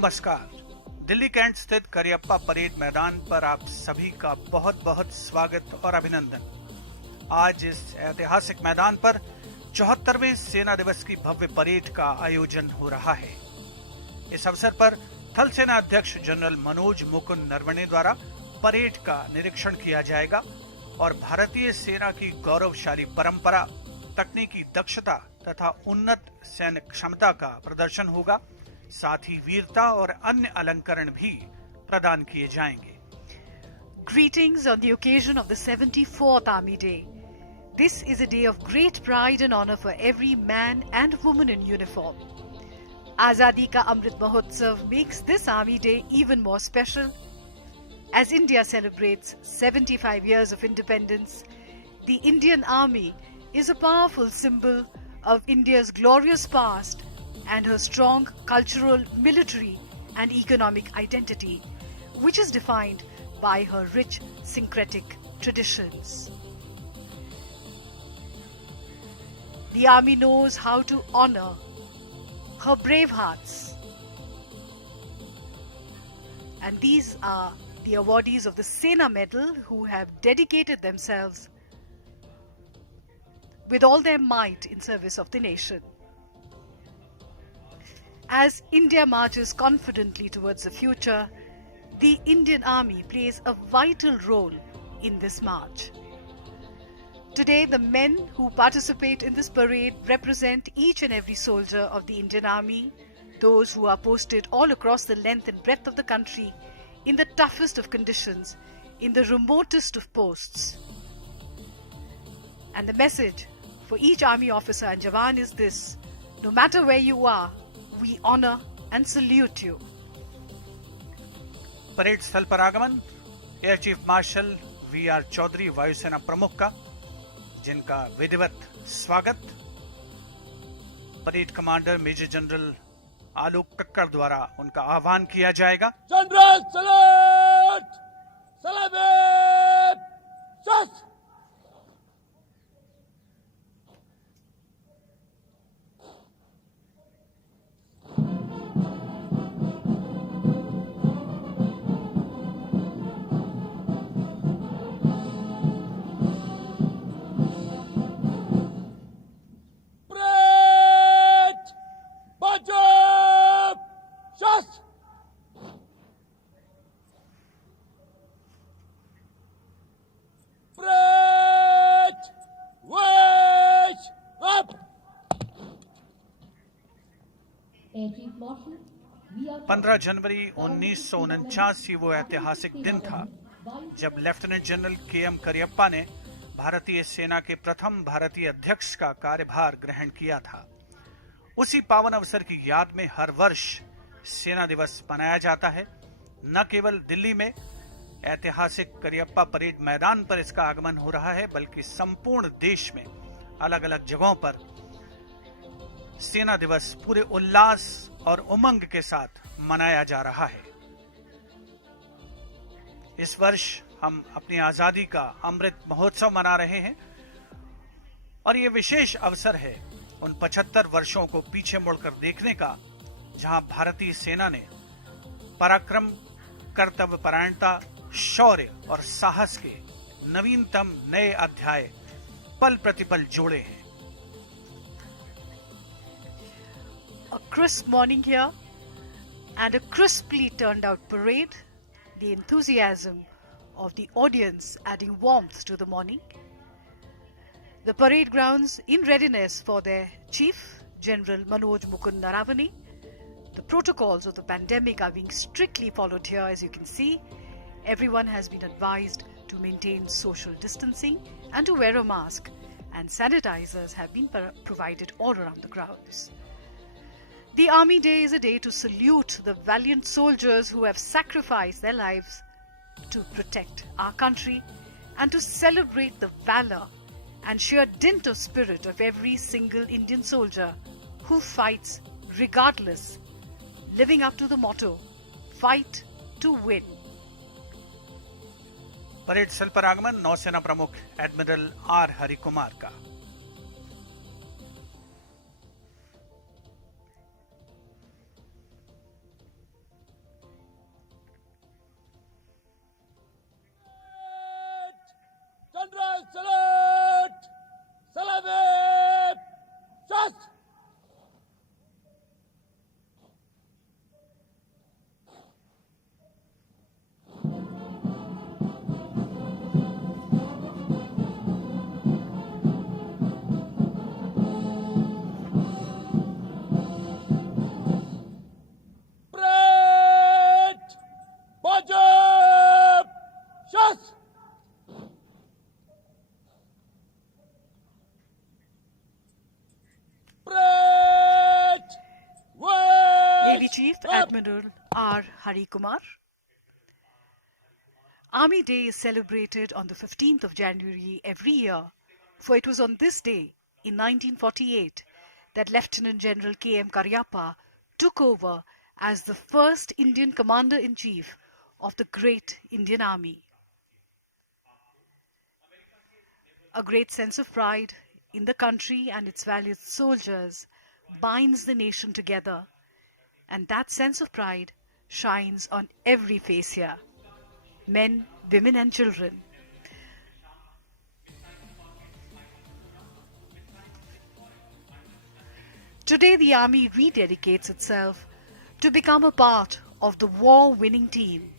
नमस्कार। दिल्ली कैंट स्थित करियप्पा परेड मैदान पर आप सभी का बहुत बहुत स्वागत और अभिनंदन। आज इस ऐतिहासिक मैदान पर 74वें सेना दिवस की भव्य परेड का आयोजन हो रहा है। इस अवसर पर थल सेना अध्यक्ष जनरल मनोज मुकुंद नरवणे द्वारा परेड का निरीक्षण किया जाएगा और भारतीय सेना की गौरवशाली परंपरा, तकनीकी दक्षता तथा उन्नत सैन्य क्षमता का प्रदर्शन होगा। साथ ही वीरता और अन्य अलंकरण भी प्रदान किए जाएंगे। Greetings on the occasion of the 74th Army Day. This is a day of great pride and honor for every man and woman in uniform. Azadi Ka Amrit Mahotsav makes this Army Day even more special. As India celebrates 75 years of independence, the Indian Army is a powerful symbol of India's glorious past and her strong cultural, military and economic identity, which is defined by her rich syncretic traditions. The Army knows how to honor her brave hearts. And these are the awardees of the Sena Medal who have dedicated themselves with all their might in service of the nation. As India marches confidently towards the future, the Indian Army plays a vital role in this march. Today, the men who participate in this parade represent each and every soldier of the Indian Army, those who are posted all across the length and breadth of the country in the toughest of conditions, in the remotest of posts. And the message for each Army officer and Jawan is this: no matter where you are, we honor and salute you. Parade स्थल पर आगमन air chief marshal V R. Chaudhary वायुसेना प्रमुख का, जिनका विधिवत स्वागत parade commander major general Alok Kakkar द्वारा उनका आह्वान किया जाएगा। General salute! सलामी! शस्त्र! पंद्रह जनवरी 1949 वो ऐतिहासिक दिन था जब लेफ्टिनेंट जनरल के.एम. करियप्पा ने भारतीय सेना के प्रथम भारतीय अध्यक्ष का कार्यभार ग्रहण किया था। उसी पावन अवसर की याद में हर वर्ष सेना दिवस मनाया जाता है। न केवल दिल्ली में ऐतिहासिक करियप्पा परेड मैदान पर इसका आगमन हो रहा है, बल्कि संपूर्ण देश में अलग अलग जगहों पर सेना दिवस पूरे उल्लास और उमंग के साथ मनाया जा रहा है। इस वर्ष हम अपनी आजादी का अमृत महोत्सव मना रहे हैं और ये विशेष अवसर है उन 75 वर्षों को पीछे मुड़कर देखने का, जहां भारतीय सेना ने पराक्रम, कर्तव्य परायणता, शौर्य और साहस के नवीनतम नए अध्याय पल प्रतिपल जोड़े हैं। A crisp morning here and a crisply turned out parade, the enthusiasm of the audience adding warmth to the morning. The parade grounds in readiness for their chief, General Manoj Mukund Naravane. The protocols of the pandemic are being strictly followed here, as you can see. Everyone has been advised to maintain social distancing and to wear a mask, and sanitizers have been provided all around the grounds. The Army Day is a day to salute the valiant soldiers who have sacrificed their lives to protect our country and to celebrate the valor and sheer dint of spirit of every single Indian soldier who fights regardless, living up to the motto, fight to win. Parade स्थल पर आगमन नौसेना प्रमुख admiral R Harikumar का। Chief Admiral R. Hari Kumar. Army Day is celebrated on the 15th of January every year, for it was on this day in 1948 that Lieutenant General K.M. Cariappa took over as the first Indian Commander-in-Chief of the Great Indian Army. A great sense of pride in the country and its valiant soldiers binds the nation together, and that sense of pride shines on every face here. Men, women and children. Today the Army rededicates itself to become a part of the war-winning team.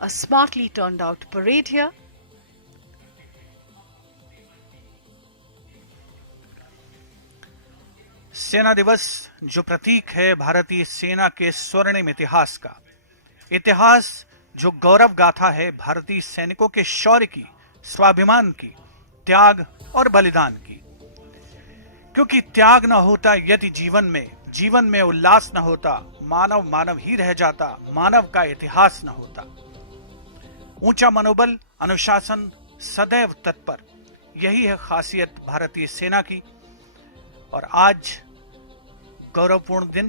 A smartly turned out parade here. सेना दिवस जो प्रतीक है भारतीय सेना के स्वर्णिम इतिहास का, इतिहास जो गौरव गाथा है भारतीय सैनिकों के शौर्य की, स्वाभिमान की, त्याग और बलिदान की। क्योंकि त्याग न होता यदि जीवन में उल्लास न होता, मानव मानव ही रह जाता, मानव का इतिहास न होता। ऊंचा मनोबल, अनुशासन, सदैव तत्पर, यही है खासियत भारतीय सेना की। और आज गौरवपूर्ण दिन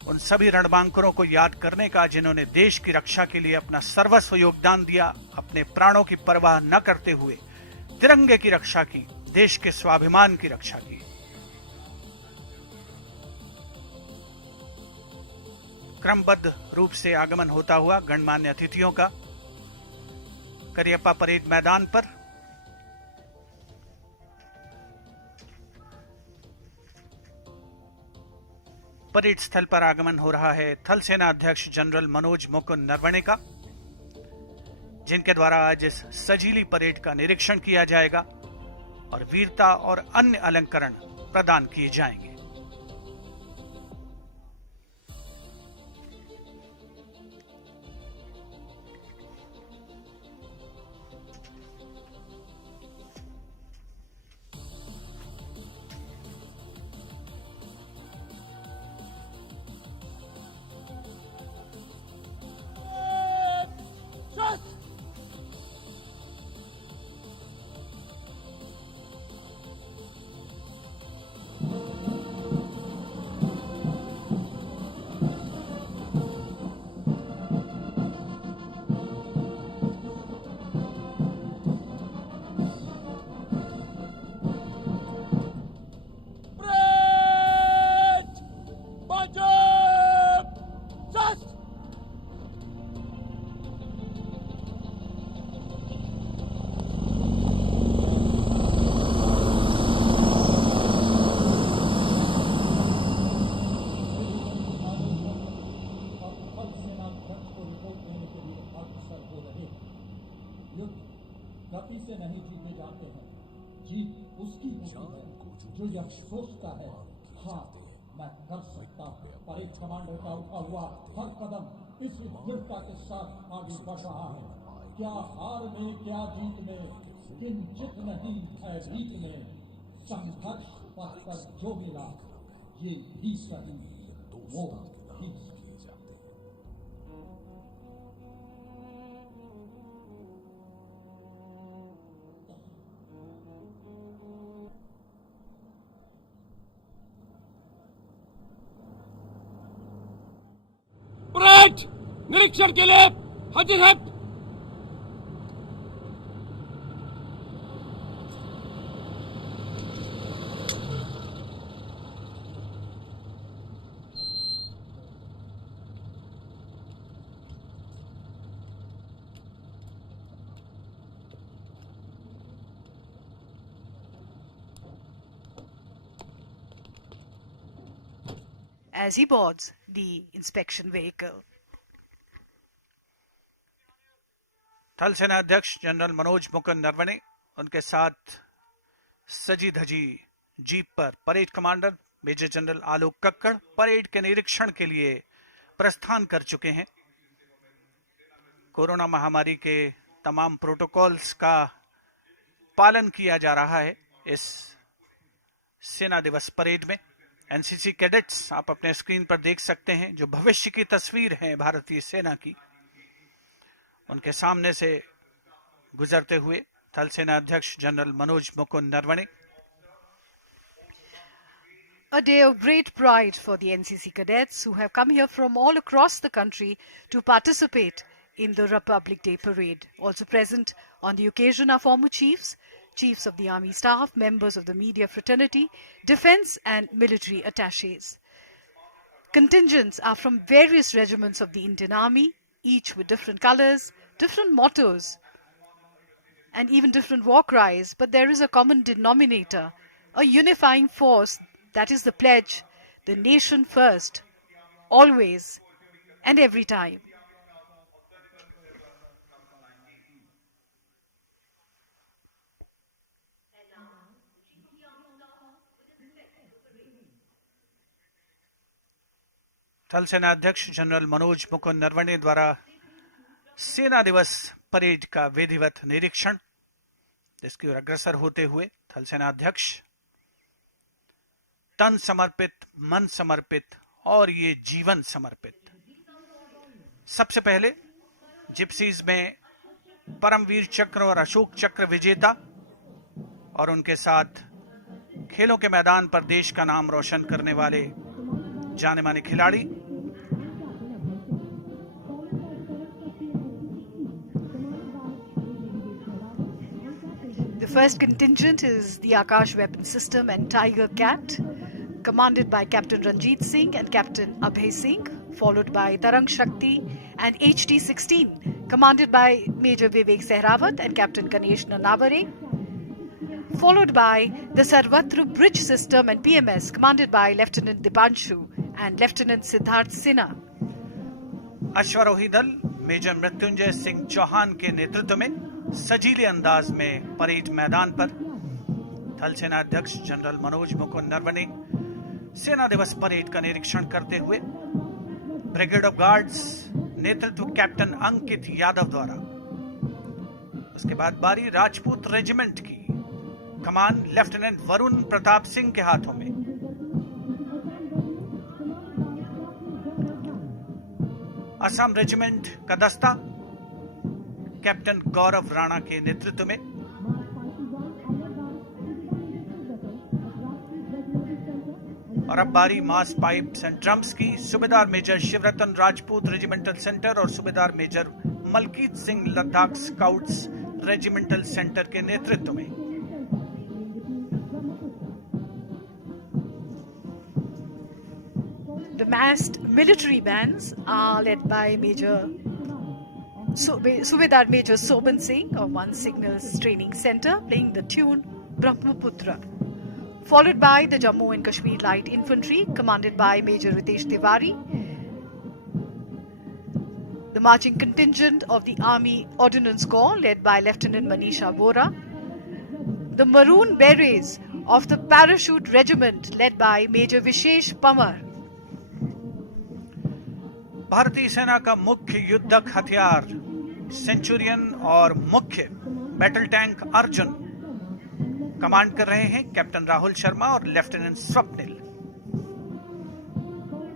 उन सभी रणबांकुरों को याद करने का जिन्होंने देश की रक्षा के लिए अपना सर्वस्व योगदान दिया, अपने प्राणों की परवाह न करते हुए तिरंगे की रक्षा की, देश के स्वाभिमान की रक्षा की। क्रमबद्ध रूप से आगमन होता हुआ गणमान्य अतिथियों का करियप्पा परेड मैदान पर परेड स्थल पर आगमन हो रहा है थल सेना अध्यक्ष जनरल मनोज मुकुंद नरवणे का, जिनके द्वारा आज इस सजीली परेड का निरीक्षण किया जाएगा और वीरता और अन्य अलंकरण प्रदान किए जाएंगे। गति से नहीं जीते जाते हैं, जीत उसकी होती है जो यह सोचता है, हाँ मैं कर सकता हूँ। परेड कमांडर का उठा हुआ हर कदम इस दृढ़ता के साथ आगे बढ़ रहा है। क्या हार में क्या जीत में, किंचित नहीं भयभीत में, संघर्ष पथ पर जो मिला ये भी सही, वो भी सही। परेड निरीक्षण के लिए हाजिर है। as he boards the inspection vehicle. थल सेना अध्यक्ष जनरल मनोज मुकुंद नरवणे, उनके साथ सजी धजी जीप पर parade commander major general Alok Kakkar parade के निरीक्षण के लिए प्रस्थान कर चुके हैं। कोरोना महामारी के तमाम प्रोटोकॉल्स का पालन किया जा रहा है इस सेना दिवस परेड में। एनसीसी कैडेट्स आप अपने स्क्रीन पर देख सकते हैं, जो भविष्य की तस्वीर है भारतीय सेना की। उनके सामने से गुजरते हुए थल सेना अध्यक्ष general Manoj Mukund Naravane. A day of great pride for the NCC cadets who have come here from all across the country to participate in the Republic Day parade. Also present on the occasion are former chiefs, chiefs of the army staff, members of the media fraternity, defense and military attaches. Contingents are from various regiments of the Indian Army, each with different colors, different mottos, and even different war cries, but there is a common denominator, a unifying force. That is the pledge, the nation first, always and every time. थल सेना अध्यक्ष general Manoj Mukund Naravane द्वारा सेना दिवस parade का विधिवत निरीक्षण, जिसकी ओर अग्रसर होते हुए थल सेना अध्यक्ष तन समर्पित, मन समर्पित और ये जीवन समर्पित। सबसे पहले जिप्सीज में परमवीर चक्र और अशोक चक्र विजेता और उनके साथ खेलों के मैदान पर देश का नाम रोशन करने वाले जाने माने खिलाड़ी, The first contingent is the Akash Weapon System and Tiger Cat, commanded by Captain Ranjit Singh and Captain Abhay Singh, followed by Tarang Shakti and HT-16, commanded by Major Vivek Sehrawat and Captain Ganesh Nanavare, followed by the Sarvatra Bridge System and PMS, commanded by Lieutenant Dipanshu and Lieutenant Siddharth Sinha. अश्वारोही दल major Mrityunjay Singh Chauhan के नेतृत्व में सजीले अंदाज में parade मैदान पर थल सेना अध्यक्ष जनरल मनोज मुकुंद नरवणे सेना दिवस परेड का निरीक्षण करते हुए ब्रिगेड ऑफ गार्ड्स नेतृत्व कैप्टन अंकित यादव द्वारा, उसके बाद बारी राजपूत रेजिमेंट की कमान लेफ्टिनेंट वरुण प्रताप सिंह के हाथों में। असम रेजिमेंट का दस्ता कैप्टन गौरव राणा के नेतृत्व में, और अब बारी मास पाइप्स एंड ड्रम्स की सूबेदार major Shivratan Rajput regimental centre और सूबेदार major Malkit Singh Ladakh scouts regimental centre के नेतृत्व में। The massed military bands are led by Subedar Major Soban Singh of 1 Signals Training Center, playing the tune Brahmaputra, followed by the Jammu and Kashmir Light Infantry, commanded by Major Ritesh Tiwari, the marching contingent of the Army Ordnance Corps, led by Lieutenant Manisha Bora, the Maroon Berets of the Parachute Regiment, led by Major Vishesh Pamar. भारतीय सेना का मुख्य युद्धक हथियार Centurion और मुख्य battle tank Arjun command कर रहे हैं कैप्टन राहुल शर्मा और लेफ्टिनेंट स्वप्निल।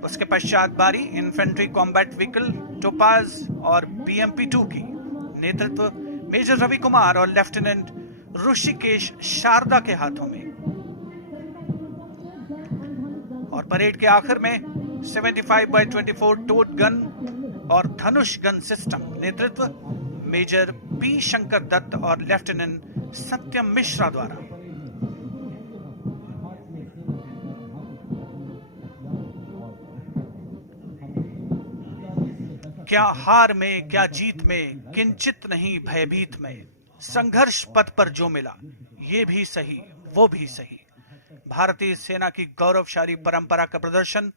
उसके पश्चात बारी इन्फेंट्री कॉम्बैट व्हीकल टोपाज और BMP-2 की नेतृत्व मेजर रवि कुमार और लेफ्टिनेंट ऋषिकेश शारदा के हाथों में, और परेड के आखिर में 75x24 टोट गन और धनुष गन सिस्टम नेतृत्व मेजर P शंकर दत्त और लेफ्टिनेंट सत्यम मिश्रा द्वारा। क्या हार में क्या जीत में किंचित नहीं भयभीत में, संघर्ष पथ पर जो मिला ये भी सही वो भी सही। भारतीय सेना की गौरवशाली परंपरा का प्रदर्शन,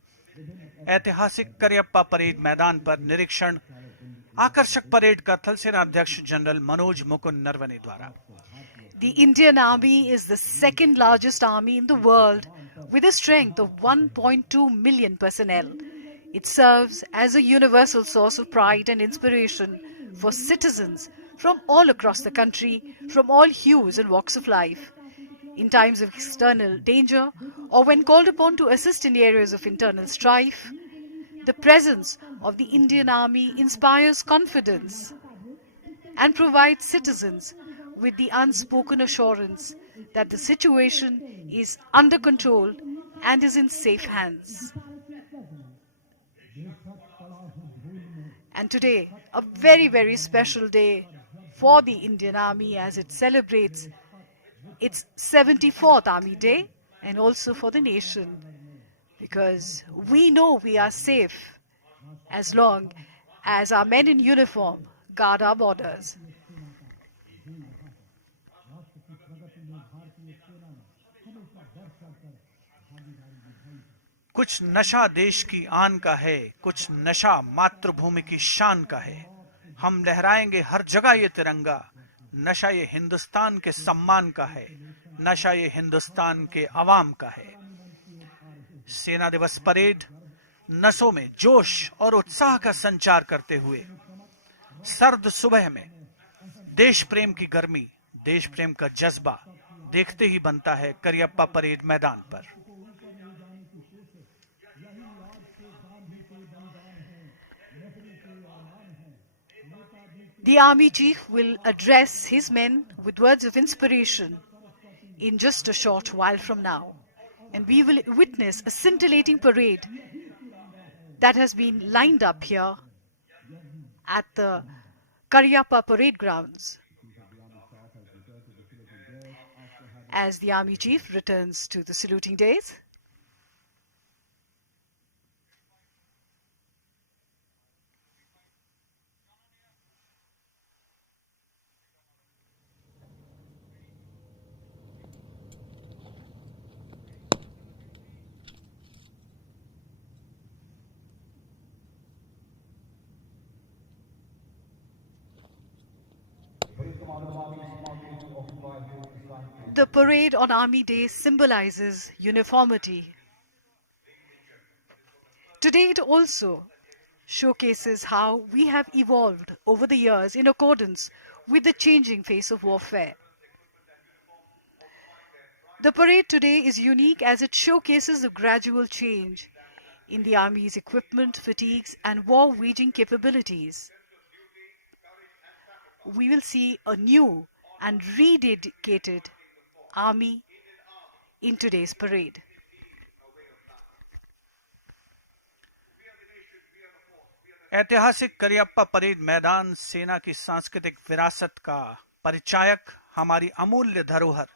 ऐतिहासिक करियप्पा परेड मैदान पर निरीक्षण, आकर्षक परेड का थल सेना अध्यक्ष जनरल मनोज मुकुंद नरवणे द्वारा। The Indian Army is the second largest army in the world with a strength of 1.2 million personnel. It serves as a universal source of pride and inspiration for citizens from all across the country, from all hues and walks of life. In times of external danger or when called upon to assist in areas of internal strife, the presence of the Indian Army inspires confidence and provides citizens with the unspoken assurance that the situation is under control and is in safe hands. And today, a very, very special day for the Indian Army as it celebrates its 74th Army Day, and also for the nation, because we know we are safe as long as our men in uniform guard our borders. कुछ नशा देश की आन का है, कुछ नशा मातृभूमि की शान का है। हम लहराएंगे हर जगह ये तिरंगा, नशा ये हिंदुस्तान के सम्मान का है, नशा ये हिंदुस्तान के अवाम का है। सेना दिवस परेड नसों में जोश और उत्साह का संचार करते हुए सर्द सुबह में देश प्रेम की गर्मी, देश प्रेम का जज्बा देखते ही बनता है करियप्पा परेड मैदान पर। The Army Chief will address his men with words of inspiration in just a short while from now. And we will witness a scintillating parade that has been lined up here at the Cariappa Parade Grounds as the Army Chief returns to the saluting days. The parade on Army Day symbolizes uniformity. Today it also showcases how we have evolved over the years in accordance with the changing face of warfare. The parade today is unique as it showcases a gradual change in the Army's equipment, fatigues, and war-waging capabilities. We will see a new and rededicated Army in today's parade. ऐतिहासिक Cariappa parade मैदान सेना की सांस्कृतिक विरासत का परिचायक, हमारी अमूल्य धरोहर,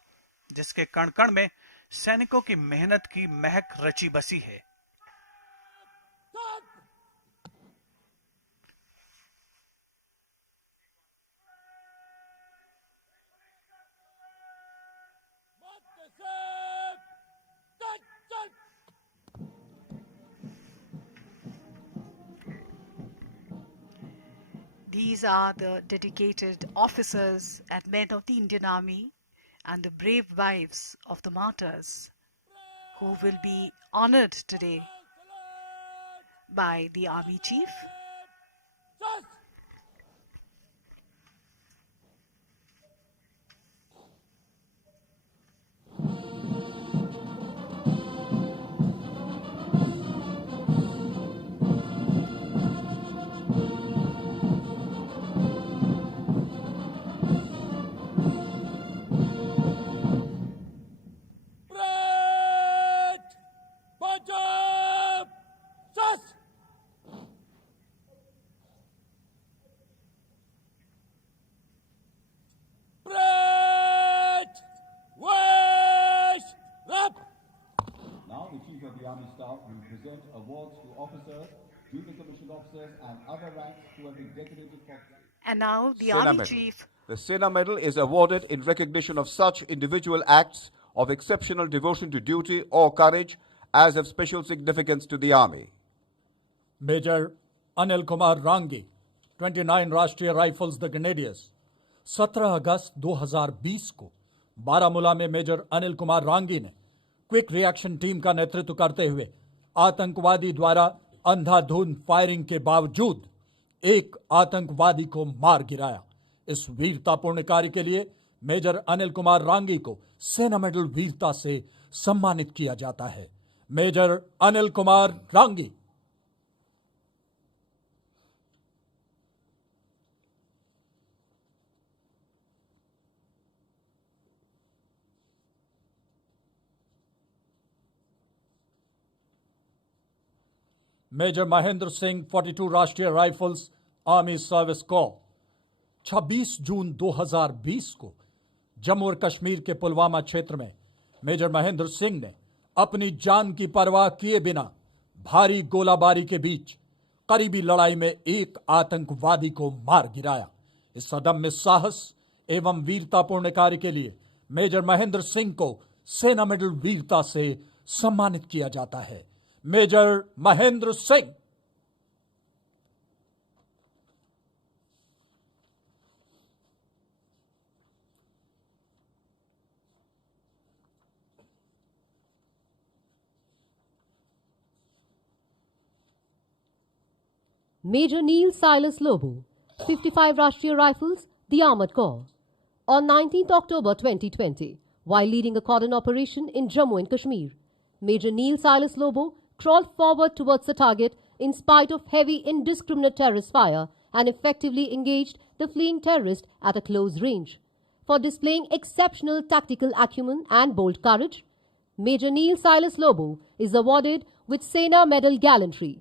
जिसके कण कण में सैनिकों की मेहनत की महक रची बसी है। These are the dedicated officers and men of the Indian Army and the brave wives of the martyrs who will be honored today by the Army Chief. Present awards to officers, duly commissioned officers, and other ranks who have been decorated for. And now the Sena Army Medal. Chief. The Sena Medal is awarded in recognition of such individual acts of exceptional devotion to duty or courage as of special significance to the Army. Major Anil Kumar Rangi, 29 Rashtriya rifles the grenadiers. 17 अगस्त 2020 को बारामूला में major Anil Kumar Rangi ने quick reaction team का नेतृत्व करते हुए आतंकवादी द्वारा अंधाधुंध फायरिंग के बावजूद एक आतंकवादी को मार गिराया। इस वीरतापूर्ण कार्य के लिए मेजर अनिल कुमार रांगी को सेना मेडल वीरता से सम्मानित किया जाता है। मेजर अनिल कुमार रांगी। मेजर महेंद्र सिंह 42 राष्ट्रीय राइफल्स आर्मी सर्विस कॉर। 26 जून 2020 को जम्मू और कश्मीर के पुलवामा क्षेत्र में मेजर महेंद्र सिंह ने अपनी जान की परवाह किए बिना भारी गोलाबारी के बीच करीबी लड़ाई में एक आतंकवादी को मार गिराया। इस अदम्य साहस एवं वीरतापूर्ण कार्य के लिए मेजर महेंद्र सिंह को सेना मेडल वीरता से सम्मानित किया जाता है। Major Mahendra Singh. Major Neil Silas Lobo, 55 Rashtriya Rifles, the Armored Corps. On 19th October 2020, while leading a cordon operation in Jammu and Kashmir, Major Neil Silas Lobo crawled forward towards the target in spite of heavy indiscriminate terrorist fire and effectively engaged the fleeing terrorist at a close range. For displaying exceptional tactical acumen and bold courage, Major Neil Silas Lobo is awarded with Sena Medal Gallantry.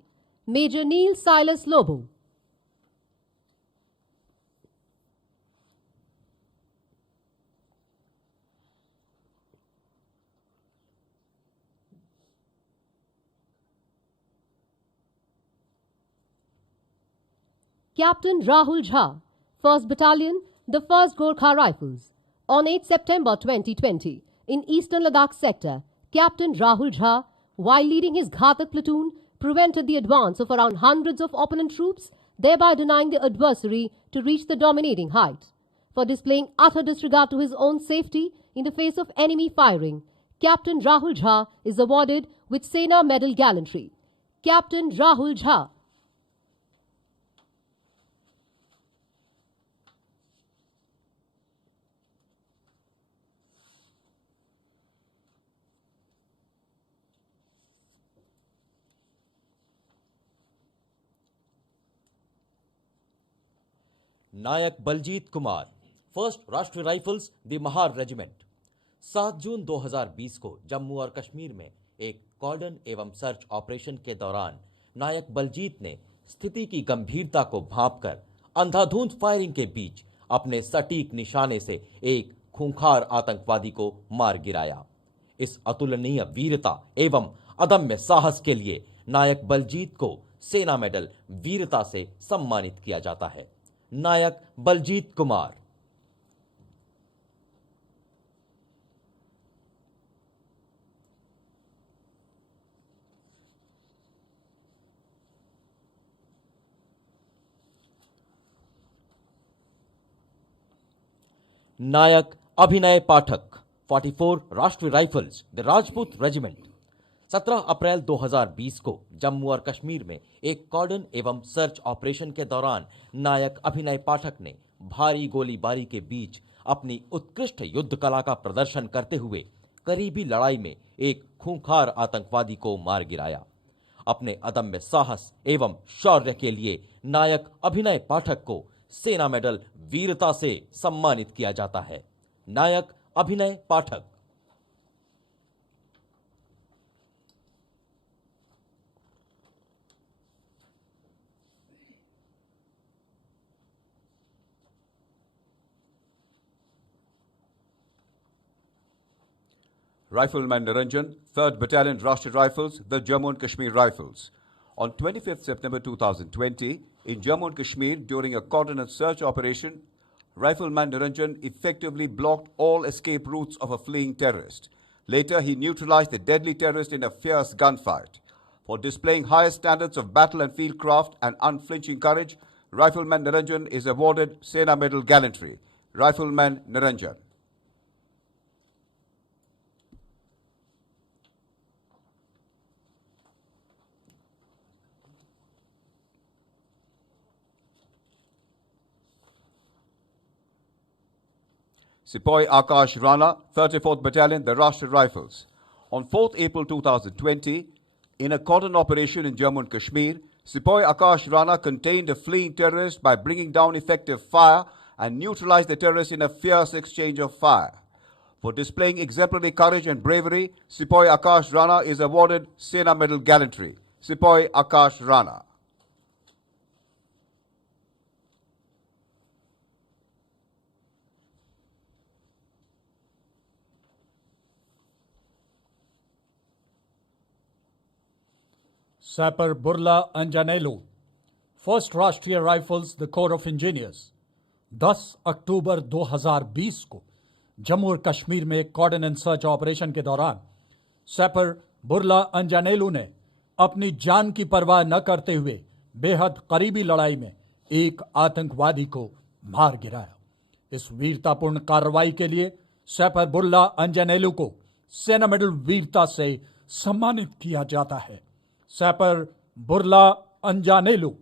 Major Neil Silas Lobo. Captain Rahul Jha, 1st Battalion, the 1st Gorkha Rifles. On 8 September 2020, in eastern Ladakh sector, Captain Rahul Jha, while leading his Ghatak platoon, prevented the advance of around hundreds of opponent troops, thereby denying the adversary to reach the dominating height. For displaying utter disregard to his own safety in the face of enemy firing, Captain Rahul Jha is awarded with Sena Medal Gallantry. Captain Rahul Jha. Nayak Baljeet Kumar, 1st राष्ट्रीय rifles the Mahar regiment. 7 जून 2020 को जम्मू और कश्मीर में एक कॉर्डन एवं search operation के दौरान नायक बलजीत ने स्थिति की गंभीरता को भांपकर अंधाधुंध फायरिंग के बीच अपने सटीक निशाने से एक खूंखार आतंकवादी को मार गिराया। इस अतुलनीय वीरता एवं अदम्य साहस के लिए नायक बलजीत को सेना मेडल वीरता से सम्मानित किया जाता है। नायक बलजीत कुमार। नायक अभिनय पाठक, 44 राष्ट्रीय राइफल्स द राजपूत रेजिमेंट। 17 अप्रैल 2020 को जम्मू और कश्मीर में एक कॉर्डन एवं सर्च ऑपरेशन के दौरान नायक अभिनय पाठक ने भारी गोलीबारी के बीच अपनी उत्कृष्ट युद्ध कला का प्रदर्शन करते हुए करीबी लड़ाई में एक खूंखार आतंकवादी को मार गिराया। अपने अदम्य साहस एवं शौर्य के लिए नायक अभिनय पाठक को सेना मेडल वीरता से सम्मानित किया जाता है। नायक अभिनय पाठक। Rifleman Niranjan, 3rd Battalion Rashtriya Rifles, the Jammu and Kashmir Rifles. On 25th September 2020, in Jammu and Kashmir, during a cordon and search operation, Rifleman Niranjan effectively blocked all escape routes of a fleeing terrorist. Later, he neutralized the deadly terrorist in a fierce gunfight. For displaying highest standards of battle and field craft and unflinching courage, Rifleman Niranjan is awarded Sena Medal Gallantry. Rifleman Niranjan. Sepoy Akash Rana, 34th Battalion, the Rashtriya Rifles. On 4th April 2020, in a cordon operation in Jammu and Kashmir, Sepoy Akash Rana contained a fleeing terrorist by bringing down effective fire and neutralized the terrorist in a fierce exchange of fire. For displaying exemplary courage and bravery, Sepoy Akash Rana is awarded Sena Medal Gallantry. Sepoy Akash Rana. Sapper Burla Anjanelu, 1st राष्ट्रीय rifles the core of engineers 10 अक्टूबर 2020 को जम्मू और कश्मीर में कॉर्डन and search operation के दौरान सैपर बुरला अंजानेलू ने अपनी जान की परवाह न करते हुए बेहद करीबी लड़ाई में एक आतंकवादी को मार गिराया। इस वीरतापूर्ण कार्रवाई के लिए सैपर बुरला अंजानेलू को सेना मेडल वीरता से सम्मानित किया जाता है। सैपर बुरला अंजानेलू।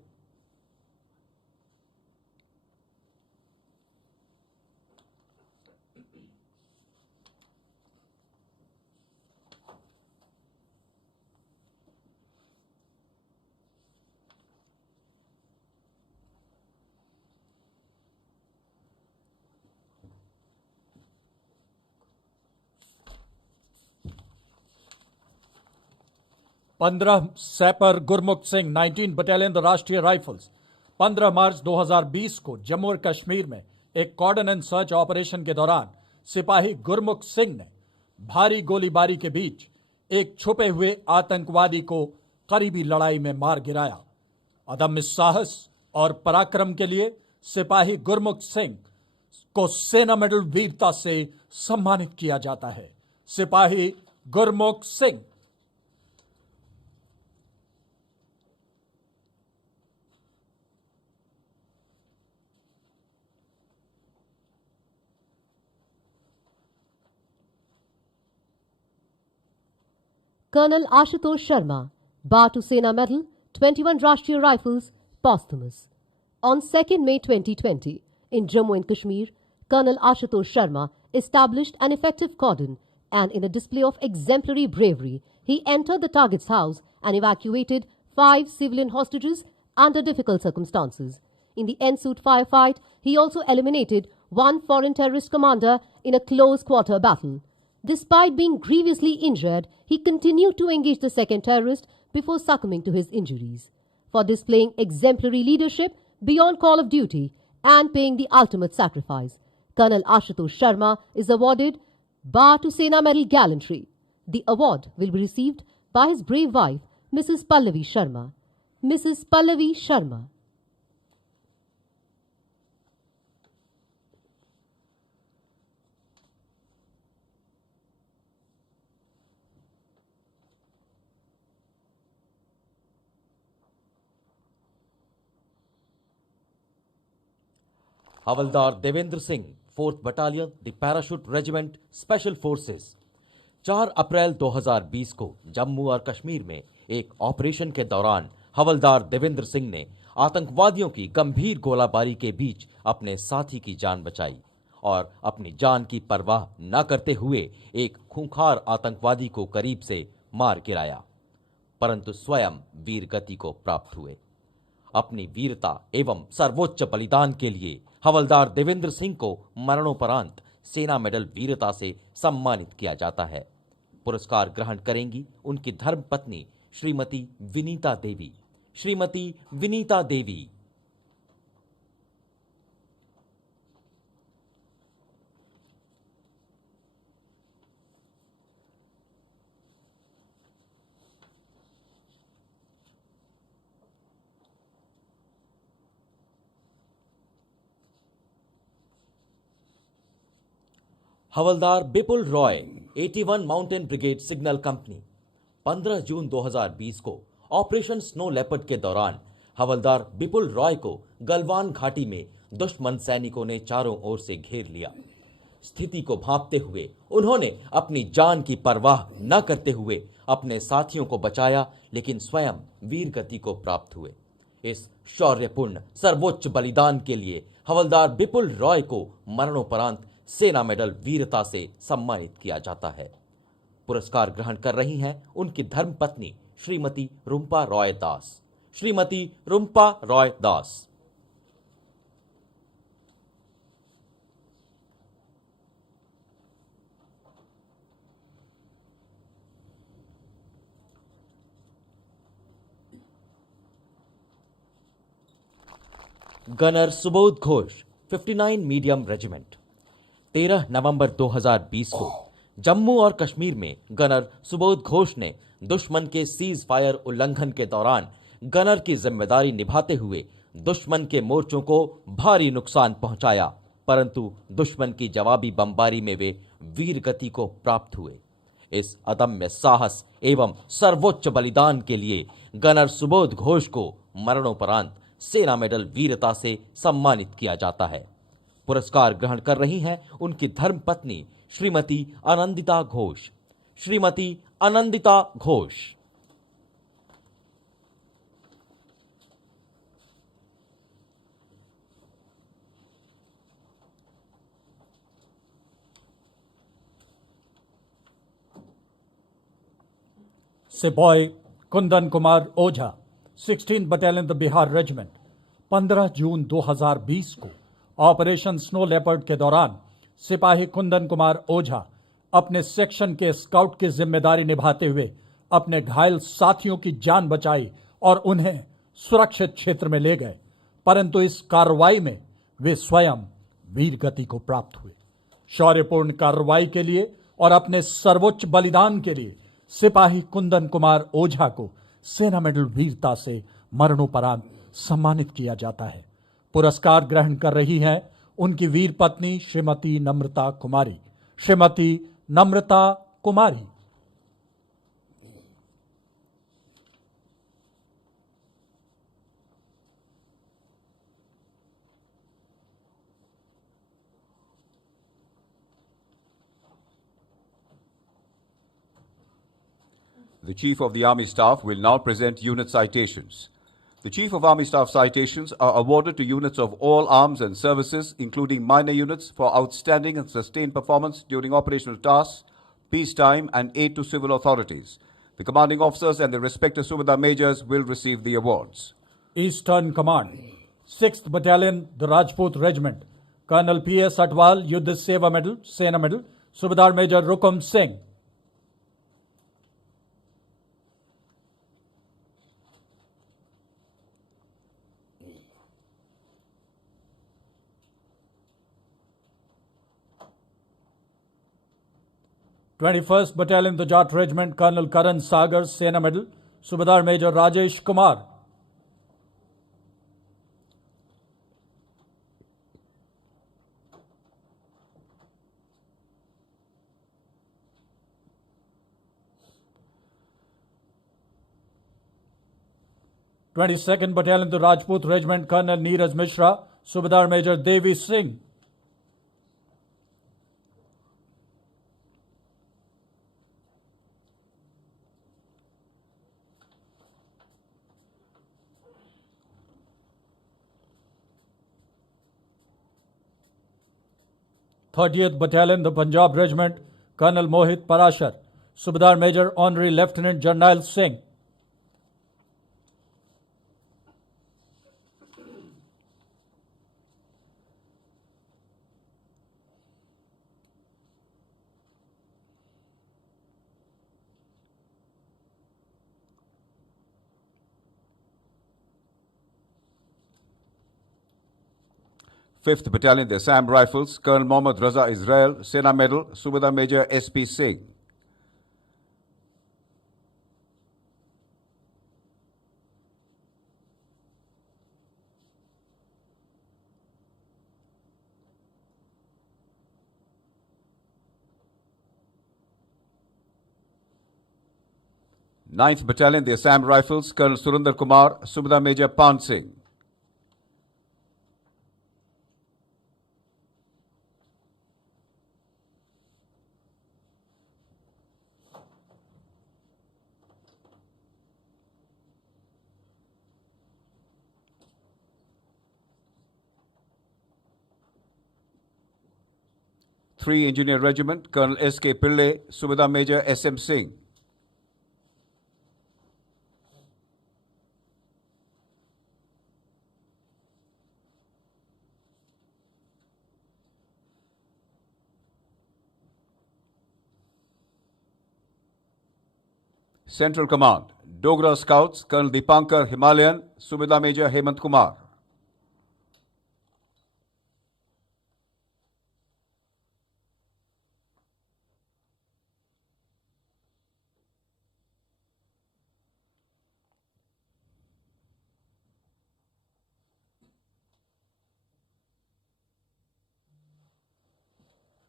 सैपर गुरमुख सिंह 19 बटालियन द राष्ट्रीय राइफल्स 15 मार्च 2020 को जम्मू और कश्मीर में एक कॉर्डन एंड सर्च ऑपरेशन के दौरान सिपाही गुरमुख सिंह ने भारी गोलीबारी के बीच एक छुपे हुए आतंकवादी को करीबी लड़ाई में मार गिराया। अदम्य साहस और पराक्रम के लिए सिपाही गुरमुख सिंह को सेना मेडल वीरता से सम्मानित किया जाता है। सिपाही गुरमुख Singh. Colonel Ashutosh Sharma, Batu Sena Medal, 21 Rashtriya Rifles, posthumous. On 2nd May 2020, in Jammu and Kashmir, Colonel Ashutosh Sharma established an effective cordon and in a display of exemplary bravery, he entered the target's house and evacuated 5 civilian hostages under difficult circumstances. In the ensuing firefight, he also eliminated 1 foreign terrorist commander in a close-quarter battle. Despite being grievously injured, he continued to engage the second terrorist before succumbing to his injuries. For displaying exemplary leadership beyond call of duty and paying the ultimate sacrifice, Colonel Ashutosh Sharma is awarded Batu Sena Medal Gallantry. The award will be received by his brave wife, Mrs. Pallavi Sharma. Mrs. Pallavi Sharma. Havildar Devendra Singh 4th battalion the parachute regiment special forces 4 अप्रैल 2020 को जम्मू और कश्मीर में एक operation के दौरान हवलदार देवेंद्र सिंह ने आतंकवादियों की गंभीर गोलाबारी के बीच अपने साथी की जान बचाई और अपनी जान की परवाह न करते हुए एक खूंखार आतंकवादी को करीब से मार गिराया, परंतु स्वयं वीर गति को प्राप्त हुए। अपनी वीरता एवं सर्वोच्च बलिदान के लिए हवलदार देवेंद्र सिंह को मरणोपरांत सेना मेडल वीरता से सम्मानित किया जाता है। पुरस्कार ग्रहण करेंगी उनकी धर्मपत्नी Shrimati Vinita Devi. Shrimati Vinita Devi. Havildar Bipul Roy 81 mountain brigade signal company 15 जून 2020 को ऑपरेशन स्नो लेपर्ड के दौरान हवलदार बिपुल रॉय को गलवान घाटी में दुश्मन सैनिकों ने चारों ओर से घेर लिया। स्थिति को भांपते हुए उन्होंने अपनी जान की परवाह न करते हुए अपने साथियों को बचाया, लेकिन स्वयं वीर गति को प्राप्त हुए। इस शौर्यपूर्ण सर्वोच्च बलिदान के लिए हवलदार बिपुल रॉय को मरणोपरांत सेना मेडल वीरता से सम्मानित किया जाता है। पुरस्कार ग्रहण कर रही हैं उनकी धर्मपत्नी Shrimati Rumpa Roy Das. Shrimati Rumpa Roy Das. Gunner Subodh Ghosh 59 medium regiment. 13 नवंबर 2020 को जम्मू और कश्मीर में गनर सुबोध घोष ने दुश्मन के सीज फायर उल्लंघन के दौरान गनर की जिम्मेदारी निभाते हुए दुश्मन के मोर्चों को भारी नुकसान पहुंचाया, परंतु दुश्मन की जवाबी बमबारी में वे वीर गति को प्राप्त हुए। इस अदम्य साहस एवं सर्वोच्च बलिदान के लिए गनर सुबोध घोष को मरणोपरांत सेना मेडल वीरता से सम्मानित किया जाता है। पुरस्कार ग्रहण कर रही हैं उनकी धर्मपत्नी श्रीमती आनंदिता घोष। श्रीमती आनंदिता घोष। सिपाही Kundan Kumar Ojha 16th battalion the Bihar regiment 15 जून 2020 को ऑपरेशन स्नो लेपर्ड के दौरान सिपाही कुंदन कुमार ओझा अपने सेक्शन के स्काउट की जिम्मेदारी निभाते हुए अपने घायल साथियों की जान बचाई और उन्हें सुरक्षित क्षेत्र में ले गए, परंतु इस कार्रवाई में वे स्वयं वीर गति को प्राप्त हुए। शौर्यपूर्ण कार्रवाई के लिए और अपने सर्वोच्च बलिदान के लिए सिपाही कुंदन कुमार ओझा को सेना मेडल वीरता से मरणोपरांत सम्मानित किया जाता है। पुरस्कार ग्रहण कर रही हैं उनकी वीर पत्नी श्रीमती नम्रता कुमारी। श्रीमती नम्रता कुमारी। The Chief of the Army Staff will now present unit citations. The Chief of Army Staff citations are awarded to units of all arms and services, including minor units, for outstanding and sustained performance during operational tasks, peacetime, and aid to civil authorities. The commanding officers and their respective Subedar majors will receive the awards. Eastern Command, 6th Battalion, the Rajput Regiment, Colonel P.S. Atwal, Yuddha Seva Medal, Sena Medal, Subedar Major Rukum Singh. Twenty-first Battalion, the Jat Regiment, Colonel Karan Sagar, Sena Medal, Subedar Major Rajesh Kumar. Twenty-second Battalion, the Rajput Regiment, Colonel Neeraj Mishra, Subedar Major Devi Singh. Thirtieth Battalion, the Punjab Regiment, Colonel Mohit Parashar, Subedar Major Honorary Lieutenant Jarnail Singh. Fifth Battalion, the Assam Rifles, Colonel Mohammad Raza Israel, Sena Medal, Subedar Major S.P. Singh. Ninth Battalion, the Assam Rifles, Colonel Surinder Kumar, Subedar Major Pan Singh. 3 Engineer Regiment, Colonel S.K. Pillai, Subedar Major S.M. Singh. Central Command, Dogra Scouts, Colonel Dipankar Himalayan, Subedar Major Hemant Kumar.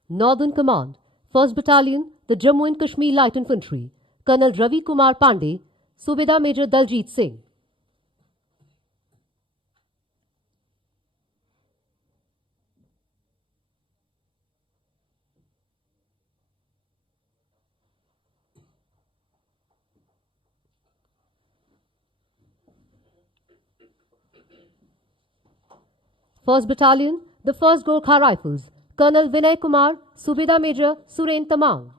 Northern Command, 1st Battalion, the Jammu and Kashmir Light Infantry, Colonel Ravi Kumar Pandey, Subedar Major Daljit Singh. First Battalion, the 1st Gorkha Rifles, Colonel Vinay Kumar, Subedar Major Suren Tamang.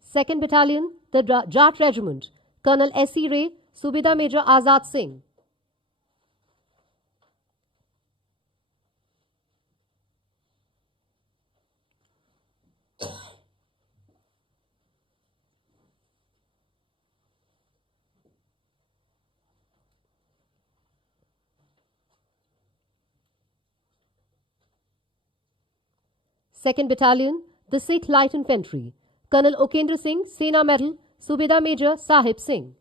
Second Battalion, the Jat Regiment, Colonel S.E. Ray, Subedar Major Azad Singh. Second Battalion, the Sikh Light Infantry, Colonel Okendra Singh, Sena Medal, Subedar Major Sahib Singh.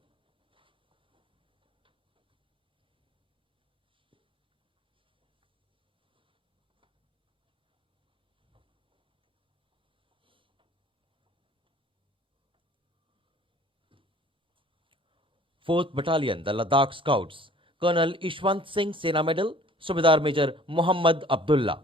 Fourth Battalion, the Ladakh Scouts, Colonel Ishwant Singh, Sena Medal, Subedar Major Muhammad Abdullah.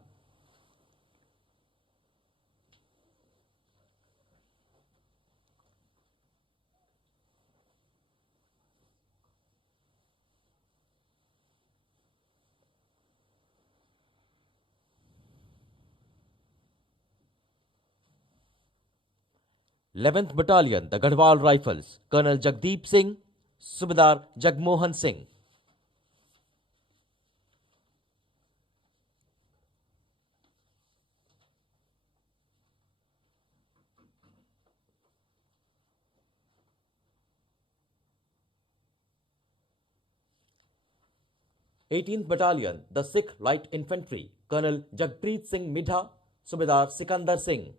Eleventh Battalion, the Gadwal Rifles, Colonel Jagdeep Singh, Subedar Jagmohan Singh. Eighteenth Battalion, the Sikh Light Infantry, Colonel Jagpreet Singh Midha, Subedar Sikandar Singh.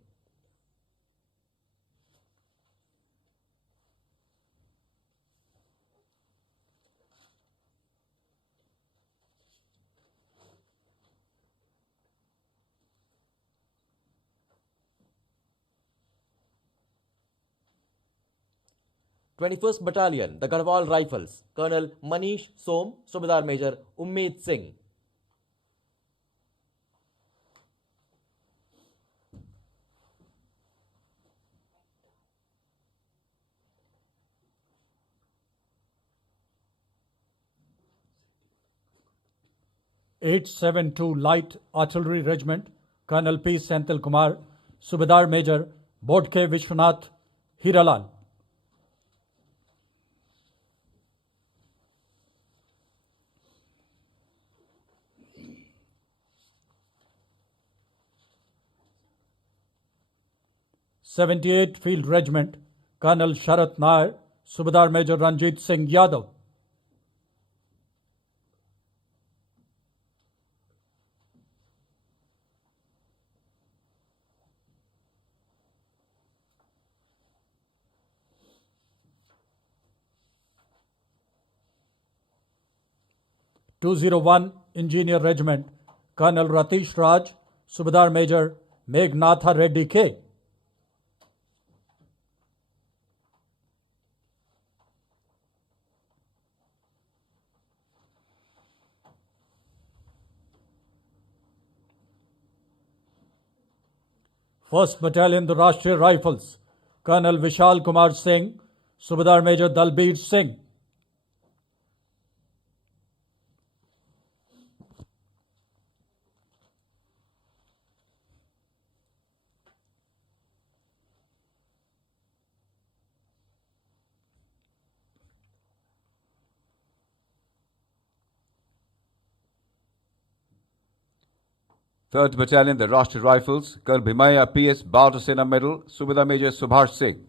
Twenty-first Battalion, the Garhwal Rifles, Colonel Manish Som, Subedar Major Ummeed Singh. (872) Light Artillery Regiment, Colonel P. Senthil Kumar, Subedar Major Bodke Vishwanath Hiralal. (78) Field Regiment, Colonel Sharat Nair, Subedar Major Ranjit Singh Yadav. (201) Engineer Regiment, Colonel Ratish Raj, Subedar Major Meghnatha Reddy K. 1st Battalion, the Rashtriya Rifles, Colonel Vishal Kumar Singh, Subedar Major Dalbir Singh. Third Battalion, the Rashtriya Rifles, Colonel Bhimaiah P.S. Bharata Sena Medal, Subedar Major Subhash Singh.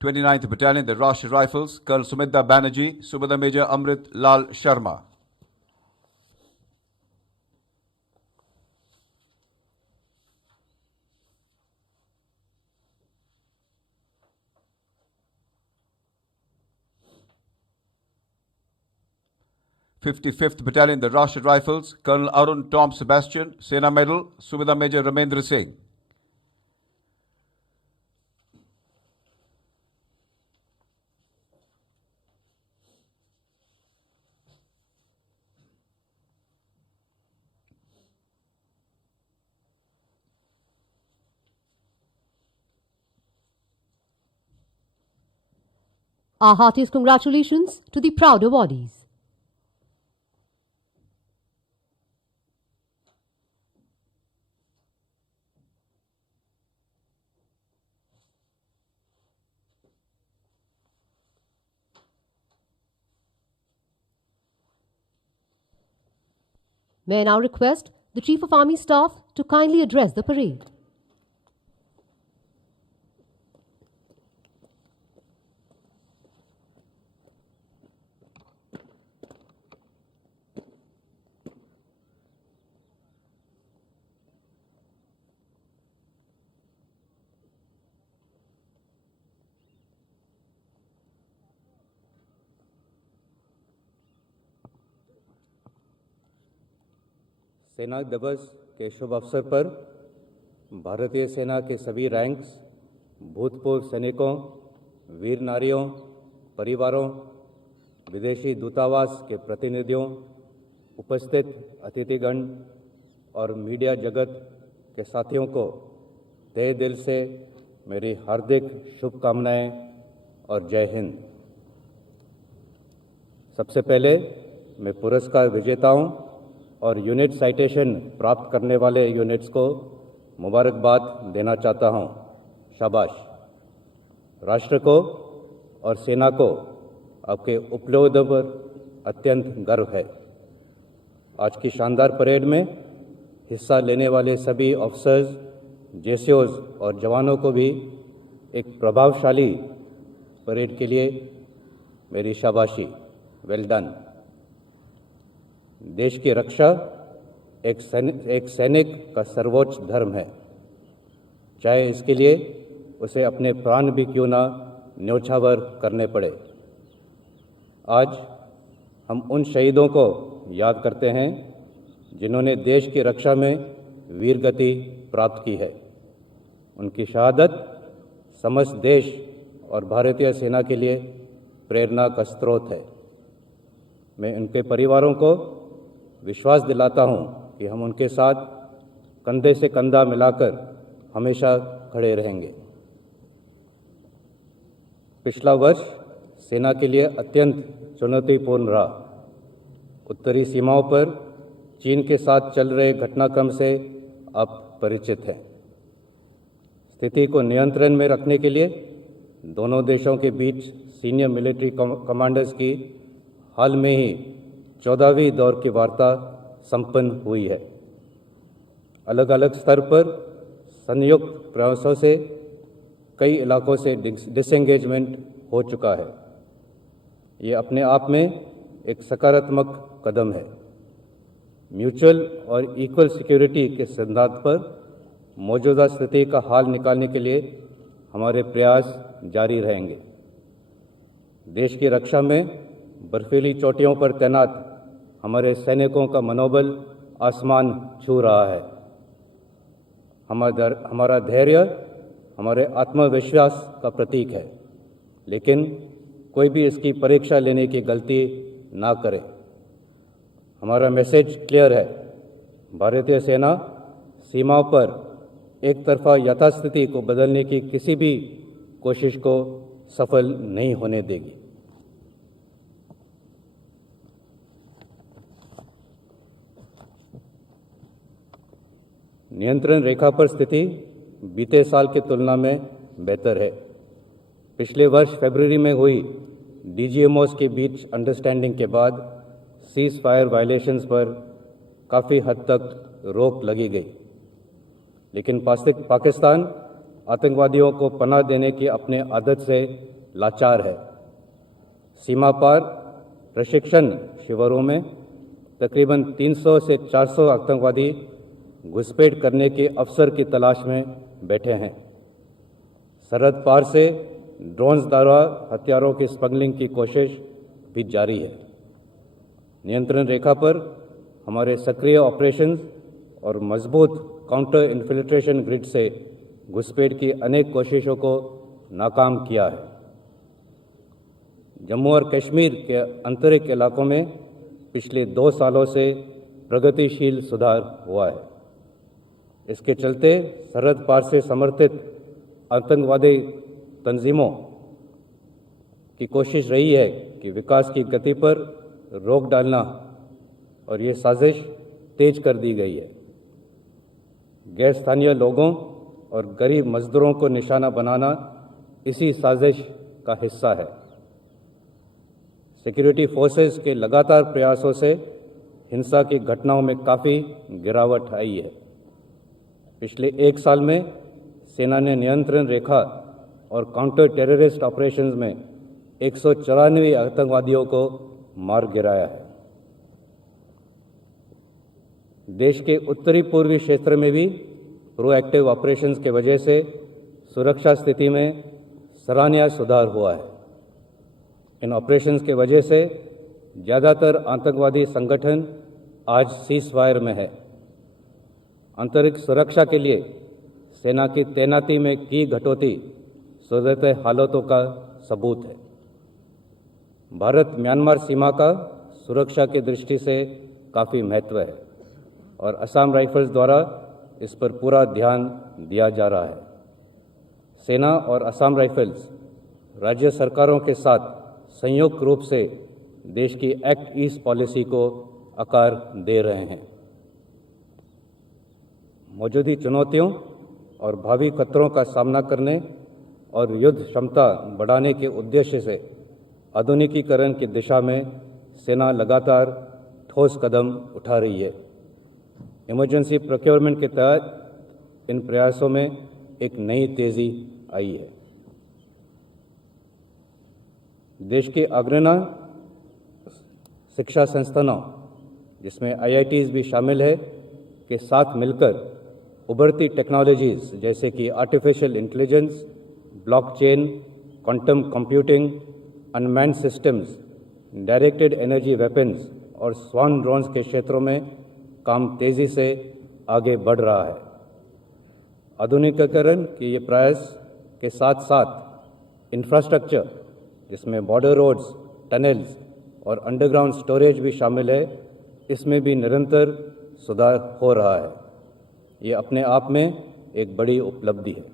Twenty-ninth Battalion, the Rashtriya Rifles, Colonel Sumita Banerjee, Subedar Major Amrit Lal Sharma. Fifty-fifth Battalion, the Rashtriya Rifles, Colonel Arun Tom Sebastian, Sena Medal, Subedar Major Ramendra Singh. Our heartiest congratulations to the proud awardees. May I now request the Chief of Army Staff to kindly address the parade. सेना दिवस के शुभ अवसर पर भारतीय सेना के सभी ranks, भूतपूर्व सैनिकों, वीर नारियों, परिवारों, विदेशी दूतावास के प्रतिनिधियों, उपस्थित अतिथिगण और मीडिया जगत के साथियों को तहे दिल से मेरी हार्दिक शुभकामनाएं और जय हिंद। सबसे पहले मैं पुरस्कार विजेताओं और यूनिट साइटेशन प्राप्त करने वाले यूनिट्स को मुबारकबाद देना चाहता हूं। शाबाश। राष्ट्र को और सेना को आपके उपलब्धियों पर अत्यंत गर्व है। आज की शानदार परेड में हिस्सा लेने वाले सभी ऑफिसर्स, जेसीओज और जवानों को भी एक प्रभावशाली परेड के लिए मेरी शाबाशी। Well done. देश की रक्षा एक सैनिक का सर्वोच्च धर्म है, चाहे इसके लिए उसे अपने प्राण भी क्यों ना न्योछावर करने पड़े। आज हम उन शहीदों को याद करते हैं जिन्होंने देश की रक्षा में वीरगति प्राप्त की है। उनकी शहादत समस्त देश और भारतीय सेना के लिए प्रेरणा का स्रोत है। मैं उनके परिवारों को विश्वास दिलाता हूं कि हम उनके साथ कंधे से कंधा मिलाकर हमेशा खड़े रहेंगे। पिछला वर्ष सेना के लिए अत्यंत चुनौतीपूर्ण रहा। उत्तरी सीमाओं पर चीन के साथ चल रहे घटनाक्रम से आप परिचित हैं। स्थिति को नियंत्रण में रखने के लिए दोनों देशों के बीच सीनियर मिलिट्री कमांडर्स की हाल में ही 14वीं दौर की वार्ता संपन्न हुई है। अलग अलग स्तर पर संयुक्त प्रयासों से कई इलाकों से डिसएंगेजमेंट हो चुका है। ये अपने आप में एक सकारात्मक कदम है। म्यूचुअल और इक्वल सिक्योरिटी के सिद्धांत पर मौजूदा स्थिति का हाल निकालने के लिए हमारे प्रयास जारी रहेंगे। देश की रक्षा में बर्फीली चोटियों पर तैनात हमारे सैनिकों का मनोबल आसमान छू रहा है। हमारा धैर्य हमारे आत्मविश्वास का प्रतीक है, लेकिन कोई भी इसकी परीक्षा लेने की गलती ना करे। हमारा मैसेज क्लियर है, भारतीय सेना सीमाओं पर एक तरफा यथास्थिति को बदलने की किसी भी कोशिश को सफल नहीं होने देगी। नियंत्रण रेखा पर स्थिति बीते साल की तुलना में बेहतर है। पिछले वर्ष फरवरी में हुई डीजीएमओस के बीच अंडरस्टैंडिंग के बाद सीज फायर वायलेशंस पर काफ़ी हद तक रोक लगी गई, लेकिन पाकिस्तान आतंकवादियों को पनाह देने की अपने आदत से लाचार है। सीमा पार प्रशिक्षण शिविरों में तकरीबन 300 से 400 आतंकवादी घुसपैठ करने के अवसर की तलाश में बैठे हैं। सरहद पार से ड्रोन्स द्वारा हथियारों की स्मगलिंग की कोशिश भी जारी है। नियंत्रण रेखा पर हमारे सक्रिय ऑपरेशंस और मजबूत काउंटर इन्फिल्ट्रेशन ग्रिड से घुसपैठ की अनेक कोशिशों को नाकाम किया है। जम्मू और कश्मीर के आंतरिक इलाकों में पिछले 2 सालों से प्रगतिशील सुधार हुआ है। इसके चलते सरहद पार से समर्थित आतंकवादी तंजीमों की कोशिश रही है कि विकास की गति पर रोक डालना, और ये साजिश तेज कर दी गई है। गैर स्थानीय लोगों और गरीब मजदूरों को निशाना बनाना इसी साजिश का हिस्सा है। सिक्योरिटी फोर्सेस के लगातार प्रयासों से हिंसा की घटनाओं में काफ़ी गिरावट आई है। पिछले 1 साल में सेना ने नियंत्रण रेखा और काउंटर टेररिस्ट ऑपरेशंस में 194 आतंकवादियों को मार गिराया है। देश के उत्तरी पूर्वी क्षेत्र में भी प्रोएक्टिव ऑपरेशंस के वजह से सुरक्षा स्थिति में सराहनीय सुधार हुआ है। इन ऑपरेशंस के वजह से ज़्यादातर आतंकवादी संगठन आज सीज फायर में है। आंतरिक सुरक्षा के लिए सेना की तैनाती में की कटौती सूरत हालातों का सबूत है। भारत म्यांमार सीमा का सुरक्षा की दृष्टि से काफ़ी महत्व है और असम राइफल्स द्वारा इस पर पूरा ध्यान दिया जा रहा है। सेना और असम राइफल्स राज्य सरकारों के साथ संयुक्त रूप से देश की एक्ट ईस्ट पॉलिसी को आकार दे रहे हैं। मौजूदा चुनौतियों और भावी खतरों का सामना करने और युद्ध क्षमता बढ़ाने के उद्देश्य से आधुनिकीकरण की दिशा में सेना लगातार ठोस कदम उठा रही है। इमरजेंसी प्रोक्योरमेंट के तहत इन प्रयासों में एक नई तेज़ी आई है। देश के अग्रणी शिक्षा संस्थानों, जिसमें IITs भी शामिल है, के साथ मिलकर उभरती टेक्नोलॉजीज़ जैसे कि artificial intelligence, blockchain, quantum computing, unmanned systems, directed energy weapons और स्वान ड्रोन्स के क्षेत्रों में काम तेज़ी से आगे बढ़ रहा है। आधुनिकीकरण के ये प्रयास के साथ साथ इंफ्रास्ट्रक्चर, जिसमें बॉर्डर रोड्स, टनल्स और अंडरग्राउंड स्टोरेज भी शामिल है, इसमें भी निरंतर सुधार हो रहा है। ये अपने आप में एक बड़ी उपलब्धि है।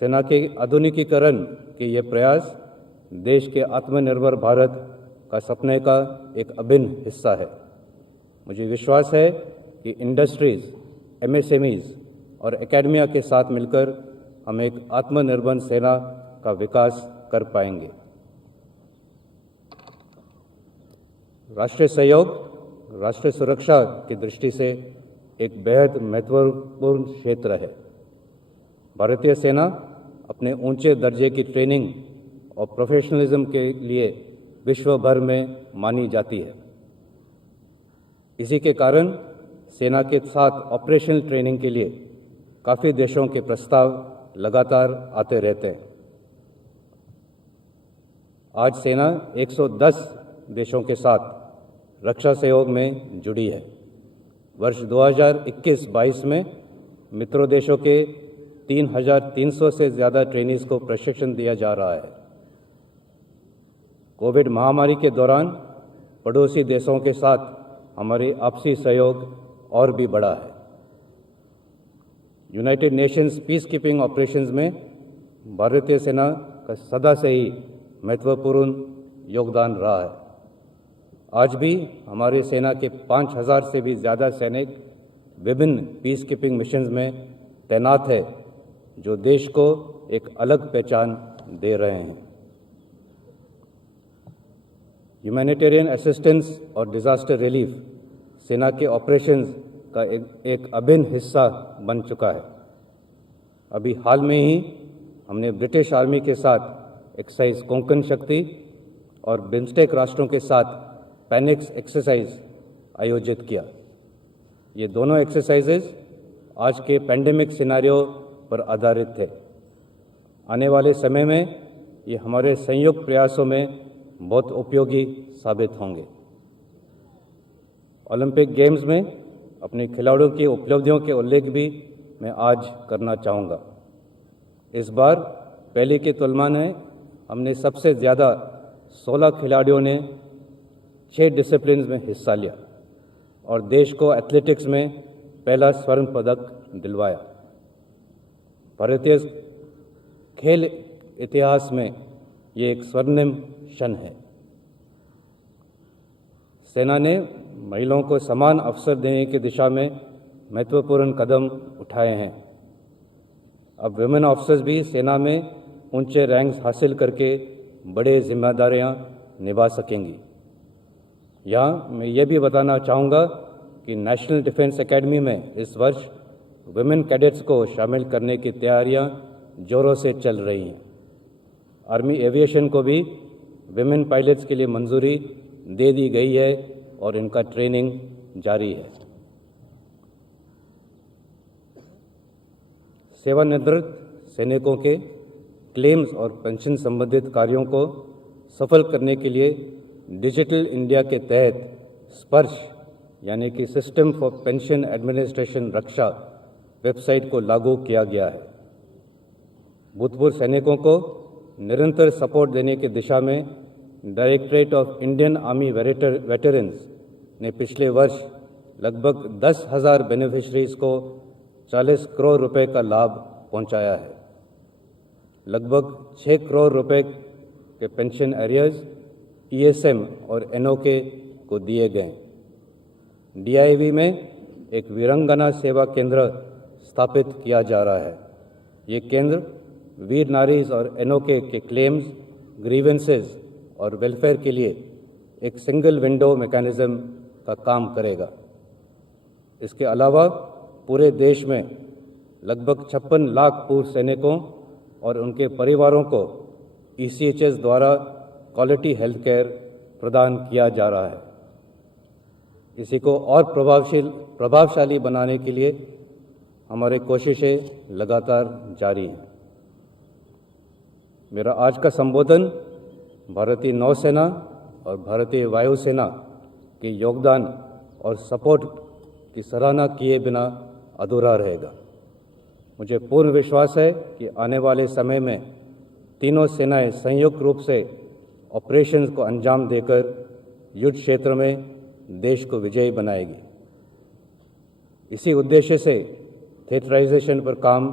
सेना के आधुनिकीकरण के ये प्रयास देश के आत्मनिर्भर भारत का सपने का एक अभिन्न हिस्सा है। मुझे विश्वास है कि इंडस्ट्रीज, MSMEs और एकेडमिया के साथ मिलकर हम एक आत्मनिर्भर सेना का विकास कर पाएंगे। राष्ट्रीय सहयोग राष्ट्रीय सुरक्षा की दृष्टि से एक बेहद महत्वपूर्ण क्षेत्र है। भारतीय सेना अपने ऊंचे दर्जे की ट्रेनिंग और प्रोफेशनलिज्म के लिए विश्व भर में मानी जाती है। इसी के कारण सेना के साथ ऑपरेशनल ट्रेनिंग के लिए काफ़ी देशों के प्रस्ताव लगातार आते रहते हैं। आज सेना 110 देशों के साथ रक्षा सहयोग में जुड़ी है। वर्ष 2021-22 में मित्रों देशों के 3,300 से ज़्यादा ट्रेनीज को प्रशिक्षण दिया जा रहा है। कोविड महामारी के दौरान पड़ोसी देशों के साथ हमारे आपसी सहयोग और भी बढ़ा है। United Nations peace keeping operations में भारतीय सेना का सदा से ही महत्वपूर्ण योगदान रहा है। आज भी हमारी सेना के 5,000 से भी ज़्यादा सैनिक विभिन्न पीस कीपिंग मिशंस में तैनात है, जो देश को एक अलग पहचान दे रहे हैं। ह्यूमैनिटेरियन असिस्टेंस और डिजास्टर रिलीफ सेना के ऑपरेशंस का एक अभिन्न हिस्सा बन चुका है। अभी हाल में ही हमने ब्रिटिश आर्मी के साथ एक्सरसाइज कोंकण शक्ति और बिम्स्टेक राष्ट्रों के साथ पैनिक्स एक्सरसाइज आयोजित किया। ये दोनों एक्सरसाइजेज आज के पैंडेमिक सिनेरियो पर आधारित थे। आने वाले समय में ये हमारे संयुक्त प्रयासों में बहुत उपयोगी साबित होंगे। ओलंपिक गेम्स में अपने खिलाड़ियों की उपलब्धियों के उल्लेख भी मैं आज करना चाहूँगा। इस बार पहले की तुलना में हमने सबसे ज़्यादा 16 खिलाड़ियों ने 6 डिसिप्लिन में हिस्सा लिया और देश को एथलेटिक्स में पहला स्वर्ण पदक दिलवाया। भारतीय खेल इतिहास में ये एक स्वर्णिम क्षण है। सेना ने महिलाओं को समान अवसर देने की दिशा में महत्वपूर्ण कदम उठाए हैं। अब वुमेन ऑफिसर्स भी सेना में ऊंचे रैंक्स हासिल करके बड़े जिम्मेदारियां निभा सकेंगी। यहाँ मैं ये भी बताना चाहूँगा कि नेशनल डिफेंस एकेडमी में इस वर्ष वुमेन कैडेट्स को शामिल करने की तैयारियां जोरों से चल रही हैं। आर्मी एविएशन को भी विमेन पायलट्स के लिए मंजूरी दे दी गई है और इनका ट्रेनिंग जारी है। सेवानिवृत्त सैनिकों के क्लेम्स और पेंशन संबंधित कार्यों को सफल करने के लिए डिजिटल इंडिया के तहत स्पर्श यानी कि system for pension administration Raksha website को लागू किया गया है। भूतपूर्व सैनिकों को निरंतर सपोर्ट देने की दिशा में directorate of Indian army veterans ने पिछले वर्ष लगभग 10,000 बेनिफिशरीज को 40 करोड़ रुपए का लाभ पहुंचाया है। लगभग 6 करोड़ रुपए के पेंशन एरियर्स ईएसएम और एनओके को दिए गए। डीआईवी में एक वीरांगना सेवा केंद्र स्थापित किया जा रहा है। ये केंद्र वीर नारीज और एनओके के क्लेम्स, ग्रीवेंसेस और वेलफेयर के लिए एक सिंगल विंडो मैकेनिज्म का काम करेगा। इसके अलावा पूरे देश में लगभग 56 लाख पूर्व सैनिकों और उनके परिवारों को ईसीएचएस द्वारा क्वालिटी हेल्थ केयर प्रदान किया जा रहा है। इसी को और प्रभावशाली बनाने के लिए हमारी कोशिशें लगातार जारी हैं। मेरा आज का संबोधन भारतीय नौसेना और भारतीय वायुसेना के योगदान और सपोर्ट की सराहना किए बिना अधूरा रहेगा। मुझे पूर्ण विश्वास है कि आने वाले समय में तीनों सेनाएं संयुक्त रूप से ऑपरेशंस को अंजाम देकर युद्ध क्षेत्र में देश को विजयी बनाएगी। इसी उद्देश्य से थिएटराइजेशन पर काम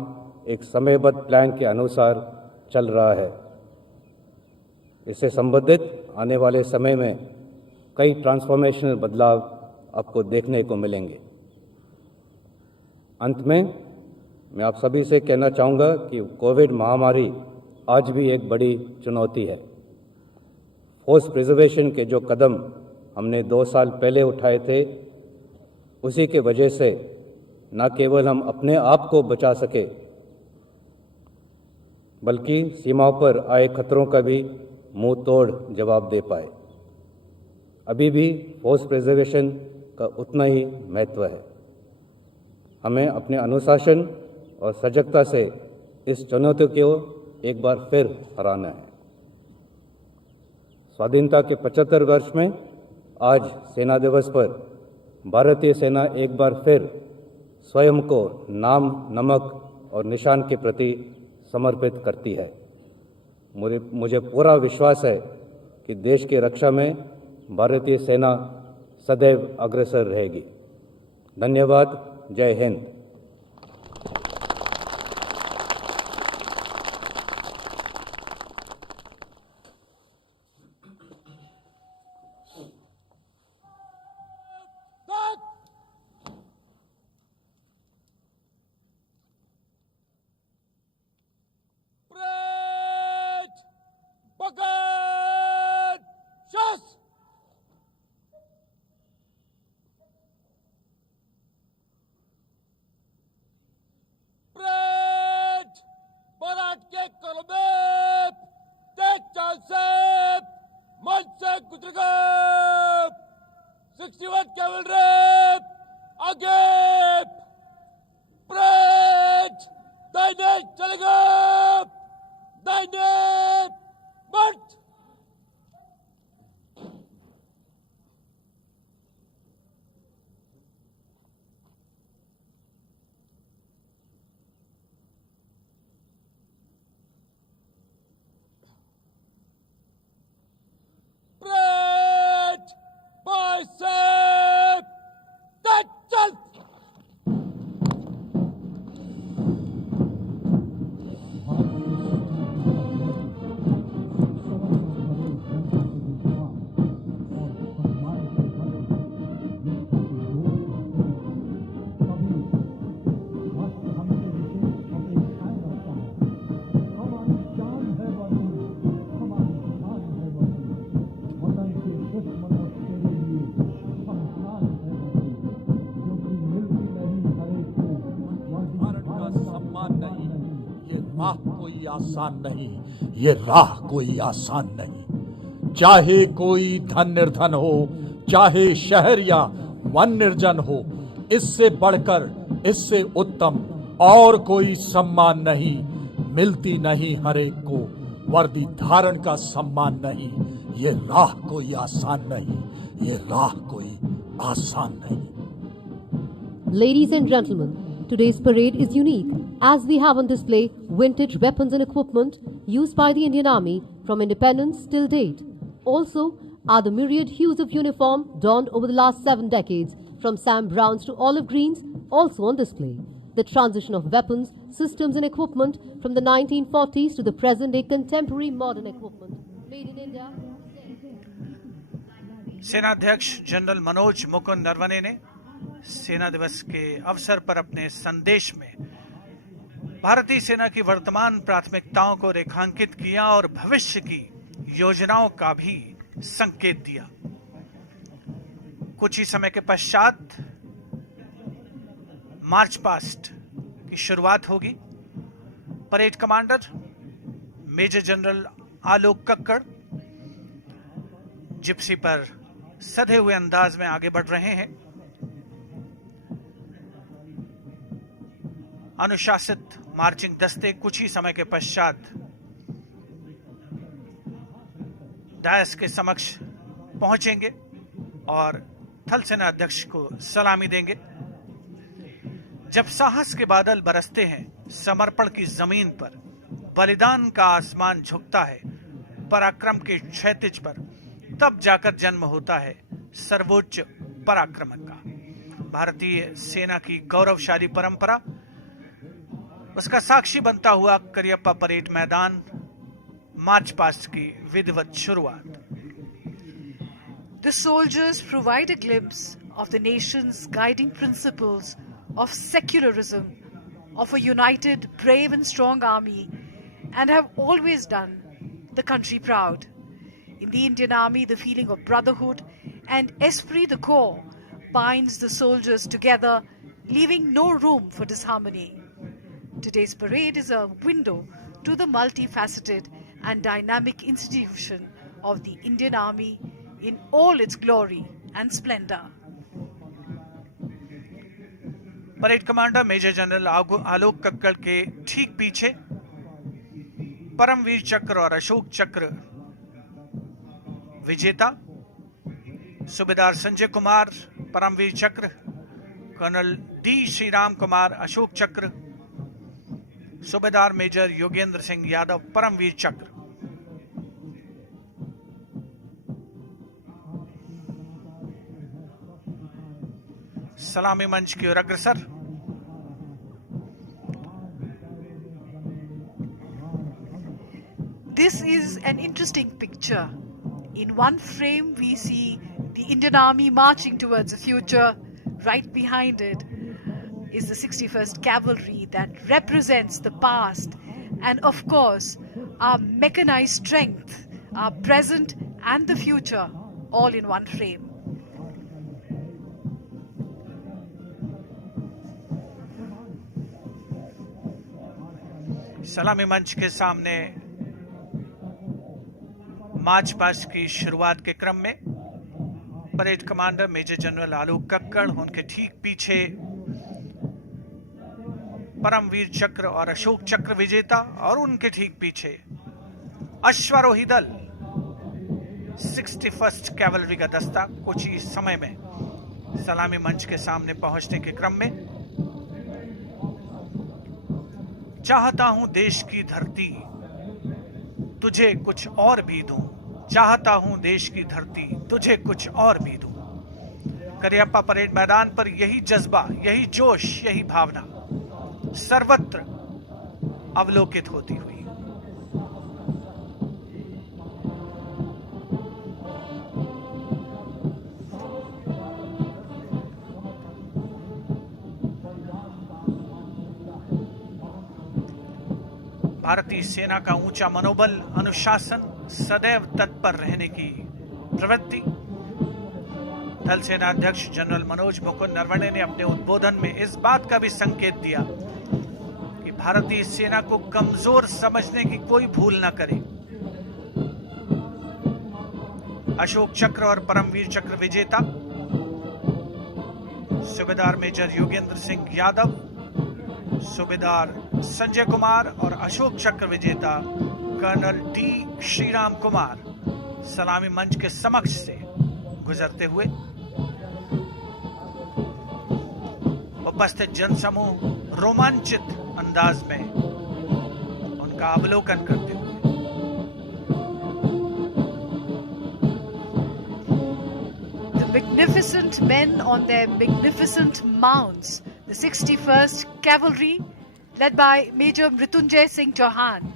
एक समयबद्ध प्लान के अनुसार चल रहा है। इससे संबंधित आने वाले समय में कई ट्रांसफॉर्मेशनल बदलाव आपको देखने को मिलेंगे। अंत में मैं आप सभी से कहना चाहूँगा कि कोविड महामारी आज भी एक बड़ी चुनौती है। फोर्स प्रिजर्वेशन के जो कदम हमने 2 साल पहले उठाए थे, उसी के वजह से न केवल हम अपने आप को बचा सके, बल्कि सीमाओं पर आए खतरों का भी मुंह तोड़ जवाब दे पाए। अभी भी फोर्स प्रिजर्वेशन का उतना ही महत्व है। हमें अपने अनुशासन और सजगता से इस चुनौती को एक बार फिर हराना है। स्वाधीनता के 75 वर्ष में आज सेना दिवस पर भारतीय सेना एक बार फिर स्वयं को नाम, नमक और निशान के प्रति समर्पित करती है। मुझे पूरा विश्वास है कि देश की रक्षा में भारतीय सेना सदैव अग्रसर रहेगी। धन्यवाद। जय हिंद। कोई आसान नहीं, ये राह कोई आसान नहीं। चाहे कोई धन निर्धन हो, चाहे शहर या वन निर्जन हो, इससे बढ़कर, इससे उत्तम और कोई सम्मान नहीं। मिलती नहीं हर एक को वर्दी धारण का सम्मान नहीं। ये राह कोई आसान नहीं, ये राह कोई आसान नहीं। Ladies and gentlemen, today's parade is unique as we have on display vintage weapons and equipment used by the Indian Army from independence till date. Also are the myriad hues of uniform donned over the last 7 decades, from Sam Browns to olive greens, also on display. The transition of weapons, systems and equipment from the 1940s to the present-day contemporary modern equipment made in India. सेनाध्यक्ष general Manoj Mukund Naravane ने सेना दिवस के अवसर पर अपने संदेश में भारतीय सेना की वर्तमान प्राथमिकताओं को रेखांकित किया और भविष्य की योजनाओं का भी संकेत दिया। कुछ ही समय के पश्चात मार्च पास्ट की शुरुआत होगी। Parade commander major general Alok Kakkar Gypsy पर सधे हुए अंदाज में आगे बढ़ रहे हैं। अनुशासित मार्चिंग दस्ते कुछ ही समय के पश्चात डायस के समक्ष पहुंचेंगे और थल सेना अध्यक्ष को सलामी देंगे। जब साहस के बादल बरसते हैं, समर्पण की जमीन पर बलिदान का आसमान झुकता है, पराक्रम के क्षैतिज पर, तब जाकर जन्म होता है सर्वोच्च पराक्रम का। भारतीय सेना की गौरवशाली परंपरा, उसका साक्षी बनता हुआ करियप्पा परेड मैदान, मार्च पास्ट की विधिवत शुरुआत। The soldiers provide a glimpse of the nation's guiding principles of secularism, of a united, brave and strong army, and have always done the country proud. In the Indian Army, the feeling of brotherhood and esprit de corps binds the soldiers together, leaving no room for disharmony. Today's parade is a window to the multifaceted and dynamic institution of the Indian Army in all its glory and splendor. Parade commander major general Alok Kakkar के ठीक पीछे परमवीर चक्र और अशोक चक्र विजेता सूबेदार संजय कुमार परमवीर चक्र, colonel D Shriram Kumar Ashok चक्र, सूबेदार मेजर योगेंद्र सिंह यादव परमवीर चक्र। सलामी मंच की ओर अग्रसर। This is an interesting picture. In one frame, we see the Indian Army marching towards the future. Right behind it is the 61st Cavalry that represents the past. And of course, our mechanized strength, our present and the future, all in one frame. सलामी मंच के सामने march past की शुरुआत के क्रम में parade commander major general Alok Kakkar, उनके ठीक पीछे परमवीर चक्र और अशोक चक्र विजेता, और उनके ठीक पीछे अश्वारोही दल 61st कैवलरी का दस्ता कुछ ही समय में सलामी मंच के सामने पहुंचने के क्रम में। चाहता हूं देश की धरती तुझे कुछ और भी दूं, चाहता हूं देश की धरती तुझे कुछ और भी दूं। करियप्पा परेड मैदान पर यही जज्बा, यही जोश, यही भावना सर्वत्र अवलोकित होती हुई। भारतीय सेना का ऊंचा मनोबल, अनुशासन, सदैव तत्पर रहने की प्रवृत्ति। थल सेना अध्यक्ष जनरल मनोज मुकुंद नरवणे ने अपने उद्बोधन में इस बात का भी संकेत दिया कि भारतीय सेना को कमजोर समझने की कोई भूल न करे। अशोक चक्र और परमवीर चक्र विजेता सूबेदार मेजर योगेंद्र सिंह यादव, सूबेदार संजय कुमार और अशोक चक्र विजेता कर्नल डी श्रीराम कुमार सलामी मंच के समक्ष से गुजरते हुए उपस्थित जनसमूह रोमांचित अंदाज में उनका अवलोकन करते हुए। The magnificent men on their magnificent mounts, the 61st Cavalry, led by Major Mrityunjay Singh Chauhan.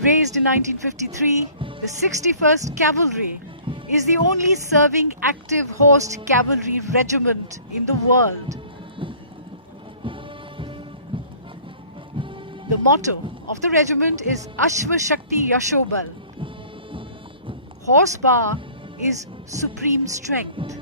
Raised in 1953, the 61st Cavalry is the only serving active horsed cavalry regiment in the world. The motto of the regiment is Ashva Shakti Yashobal. Horsepower is supreme strength.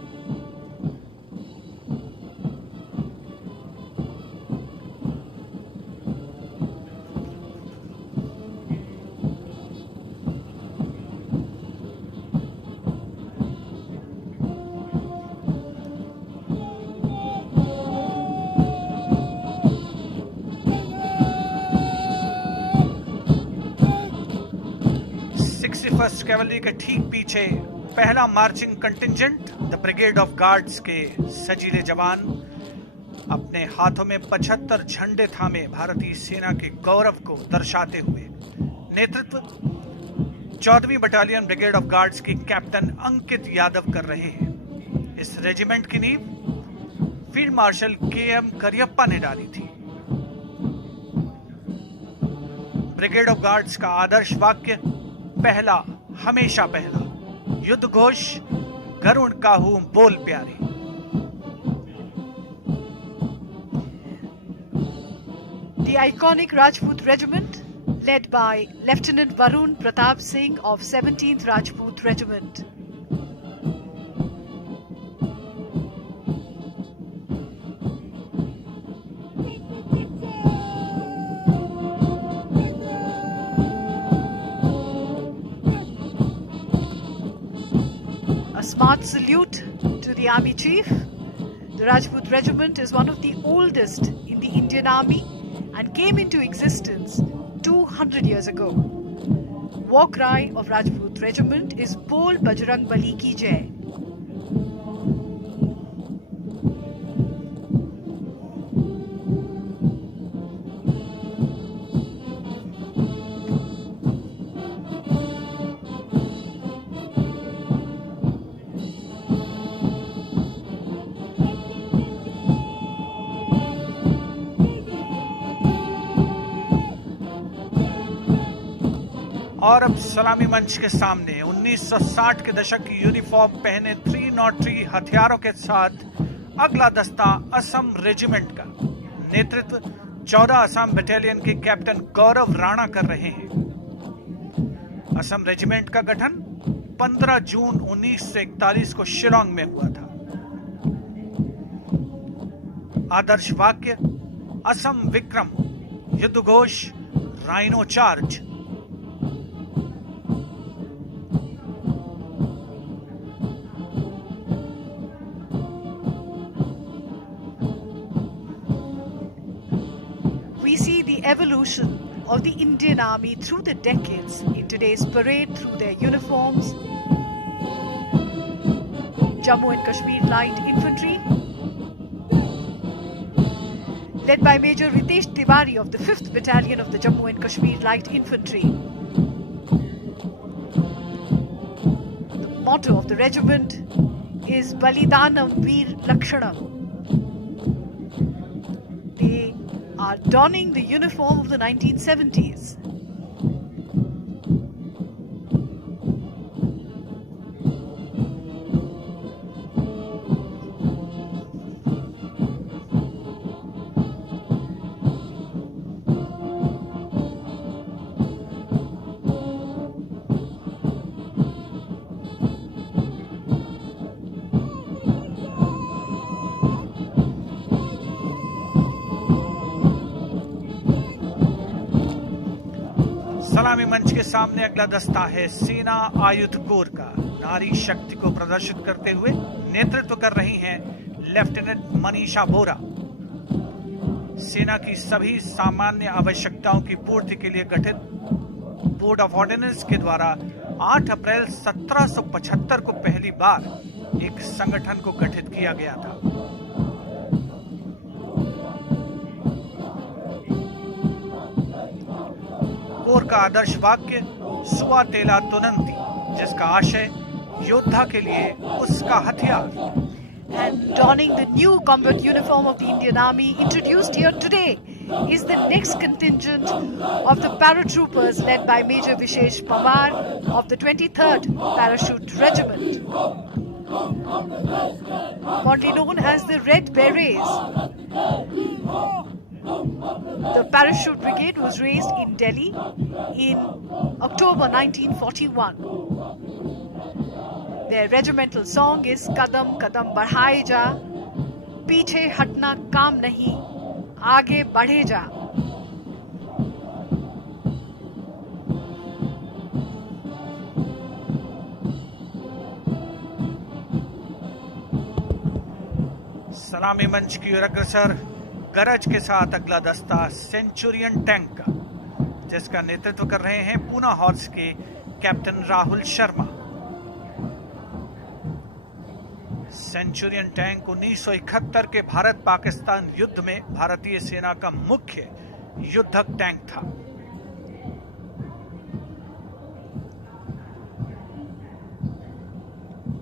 First cavalry के ठीक पीछे पहला marching contingent the brigade of guards के सजीले जवान अपने हाथों में 75 झंडे थामे भारतीय सेना के गौरव को दर्शाते हुए। नेतृत्व 14वीं बटालियन ब्रिगेड ऑफ गार्ड्स की कैप्टन अंकित यादव कर रहे हैं। इस रेजिमेंट की नींव फील्ड मार्शल के.एम. करियप्पा ने डाली थी। ब्रिगेड ऑफ गार्ड्स का आदर्श वाक्य पहला हमेशा पहला, युद्ध घोष गरुड़ काहू बोल प्यारे। The iconic Rajput Regiment, led by Lieutenant Varun Pratap Singh of 17th Rajput Regiment. A smart salute to the Army Chief. The Rajput Regiment is one of the oldest in the Indian Army and came into existence 200 years ago. War cry of Rajput Rajput Regiment is Bol Bajrang Bali Ki Jai. और अब सलामी मंच के सामने 1960 के दशक की uniform पहने 303 हथियारों के साथ अगला दस्ता असम रेजिमेंट का नेतृत्व 14 असम बटालियन के कैप्टन गौरव राणा कर रहे हैं। असम रेजिमेंट का गठन 15 जून 1941 को शिलोंग में हुआ था। आदर्श वाक्य असम विक्रम, युद्ध Ghosh rhino charge. We see the evolution of the Indian Army through the decades in today's parade through their uniforms. Jammu and Kashmir Light Infantry, led by Major Ritesh Tiwari of the 5th Battalion of the Jammu and Kashmir Light Infantry. The motto of the regiment is Balidanam Veer Lakshanam. They are donning the uniform of the 1970s. सलामी मंच के सामने अगला दस्ता है सेना आयुध core का। नारी शक्ति को प्रदर्शित करते हुए नेतृत्व कर रही हैं लेफ्टिनेंट मनीषा बोरा। सेना की सभी सामान्य आवश्यकताओं की पूर्ति के लिए गठित बोर्ड ऑफ ऑर्डिनेंस के द्वारा 8 अप्रैल 1775 को पहली बार एक संगठन को गठित किया गया था। कोर का आदर्श वाक्य सुआ तेला तुनंती, जिसका आशय योद्धा के लिए उसका हथियार। And donning the new combat uniform of the Indian Army introduced here today is the next contingent of the paratroopers led by Major Vishesh Pawar of the 23rd Parachute Regiment. Fondly known as the Red Berets, the Parachute Brigade was raised in Delhi in October 1941. Their regimental song is Kadam Kadam Badhaye Ja, Piche Hatna Kaam Nahi, Aage Badhe Ja. सलामी मंच की ओर अग्रसर गरज के साथ अगला दस्ता Centurion tank का, जिसका नेतृत्व कर रहे हैं पूना हॉर्स के captain Rahul Sharma. Centurion tank 1971 के भारत पाकिस्तान युद्ध में भारतीय सेना का मुख्य युद्धक टैंक था।